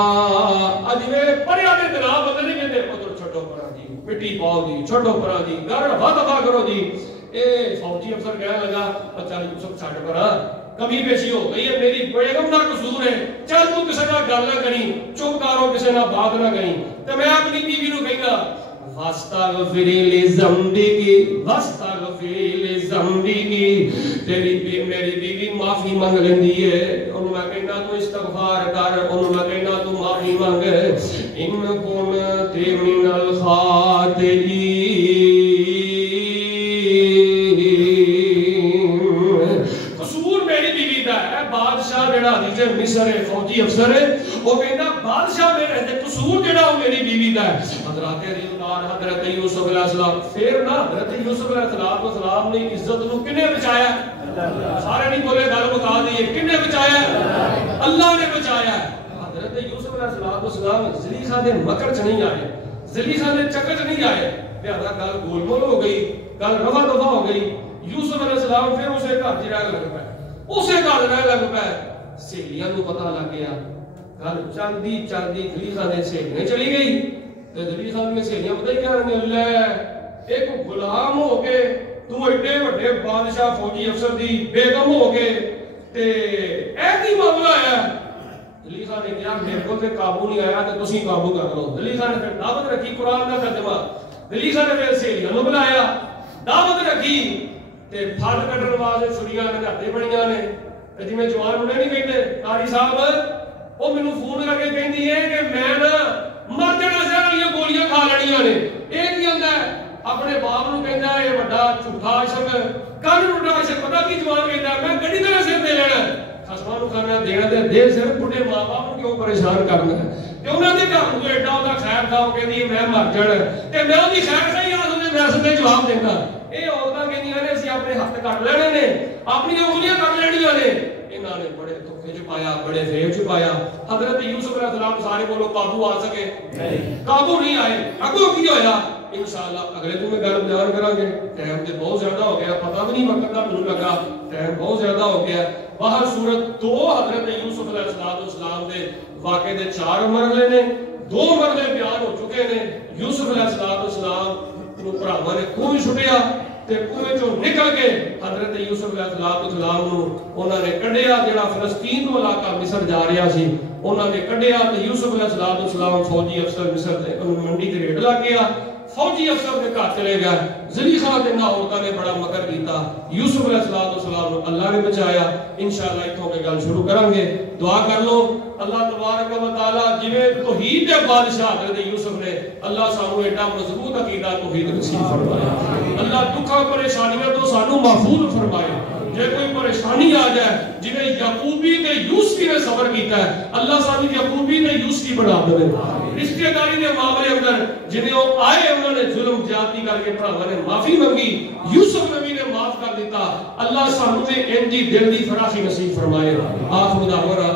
اجوے پریا دے جناب بدل نہیں کہندے ادھر چھڈو پرا جی مٹی پاؤ جی چھڈو پرا جی گھر دفع کرو جی اے فوجی افسر کہنے لگا بچہ یوسف چھڈ پرا کمی پیشی ہو گئی ہے میری بیگم دا قصور ہے چل تو کسی نہ گل نہ کریں چپ کرو کسی نہ بات نہ کریں تے میں اپنی بیوی نو کہوں گا واستغفری لذنبکی واستغفری لذنبکی تیری میری بیوی معافی مانگ لیندی ہے انہوں میں کہنا تو استغفار کر انہوں میں کہنا تو معافی مانگ ان کنت من الخاطئین قصور میری بیوی دا ہے بادشاہ جڑا حدیث مصر ہے فوجی افسر ہے وہ کہنا بادشاہ میرے قصور جڑا وہ میری بیوی دا ہے حضرات حضرت یوسف علیہ السلام پھر نہ حضرت یوسف علیہ السلام نے عزت نو کنے بچایا سارے نہیں بولے گل بتا دی کنے بچایا اللہ نے بچایا حضرت یوسف علیہ السلام زلیخا دے مکر چ نہیں آئے زلیخا دے چکر چ نہیں آئے لہذا گل گول مول ہو گئی گل رفع دفع ہو گئی یوسف علیہ السلام پھر اسے گھر جی رہ لگ پائے اسے گھر رہ لگ پائے سہیلیاں نو پتہ لگ گیا گل چلدی چلدی زلیخا دے سہیلیاں چلی گئی زلیخا دی سہیلیاں پتہ کیا کرنے لے ایک غلام ہو کے تو ایڈے بڑے بادشاہ فوجی افسر دی بیگم ہو کے تے ایسی معاملہ ہے زلیخا نے کہا میرے کو تے قابو نہیں آیا تے تسی قابو کر لو زلیخا نے پھر دعوت رکھی قرآن کا ترجمہ زلیخا نے پھر سہیلیاں نو بلایا دعوت رکھی تے پھل کٹن واسطے چھریاں نے ہاتھے بڑیاں نے تے جویں جوان ہونے نہیں کہندے قاری صاحب وہ مینوں فون کر کے کہندی ہے کہ میں نا مر جانا زہر والیاں گولیاں کھا لڑیاں نے یہ کی ہوندا ہے اپنے باپ نو کہندا ہے بڑا جھوٹا عاشق کن ٹوٹا عاشق پتہ کی جوان کہندا ہے میں گڈی تے سر دے لینا خصماں نو کھانا دینا تے دے سر بڈھے ماں باپ نو کیوں پریشان کرنا ہے تے انہاں دے گھر نوں ایڈا اوندا خیر تھا او کہندی میں مر جانا تے میں اودی خیر صحیح آس دے ویسے تے جواب دیندا اے عورتاں کہندیاں نے اسی اپنے ہاتھ کٹ لینے نے اپنی انگلیاں کٹ لینیاں نے انہاں نے بڑے دھوکے چ پایا بڑے فریب چ پایا حضرت یوسف علیہ السلام سارے بولو قابو آ سکے نہیں قابو نہیں آئے اگوں کی ہویا انشاءاللہ اگلے دن میں گل بیان کراں گے ٹائم تے بہت زیادہ ہو گیا پتہ بھی نہیں وقت دا مینوں لگا ٹائم بہت زیادہ ہو گیا باہر صورت دو حضرت یوسف علیہ السلام دے واقعے دے 4 مرحلے نے 2 مرحلے بیان ہو چکے نے یوسف علیہ السلام نو بھراواں نے کوئی چھٹیا تے کوئے جو نکل کے حضرت یوسف علیہ السلام نو انہاں نے کڈیا جڑا فلسطین تو علاقہ مصر جا رہا سی انہاں نے کڈیا تے یوسف علیہ السلام فوجی افسر مصر تے منڈی تے ریڈ لگ گیا فوجی افسر کے گھر چلے گئے زلیخا تے نہ عورتاں نے بڑا مکر کیتا یوسف علیہ السلام نو اللہ نے بچایا انشاءاللہ ایتھوں کے گل شروع کریں گے دعا کر لو اللہ تبارک و تعالی جویں توحید دے بادشاہ حضرت یوسف نے اللہ سانو ایڈا مضبوط عقیدہ توحید نصیب فرمایا اللہ دکھاں پریشانیاں تو سانو محفوظ فرمائے جے کوئی پریشانی آ جائے جنہیں یعقوبی تے یوسفی نے صبر کیتا ہے اللہ سانو یعقوبی نے یوسفی بنا دے رشتہ داری دے معاملے اندر جنہیں وہ آئے انہوں نے ظلم زیادتی کر کے بھراواں نے معافی منگی یوسف نبی نے معاف کر دیتا اللہ سانو تے انجی دل دی فراخی نصیب فرمائے آخر دعوانا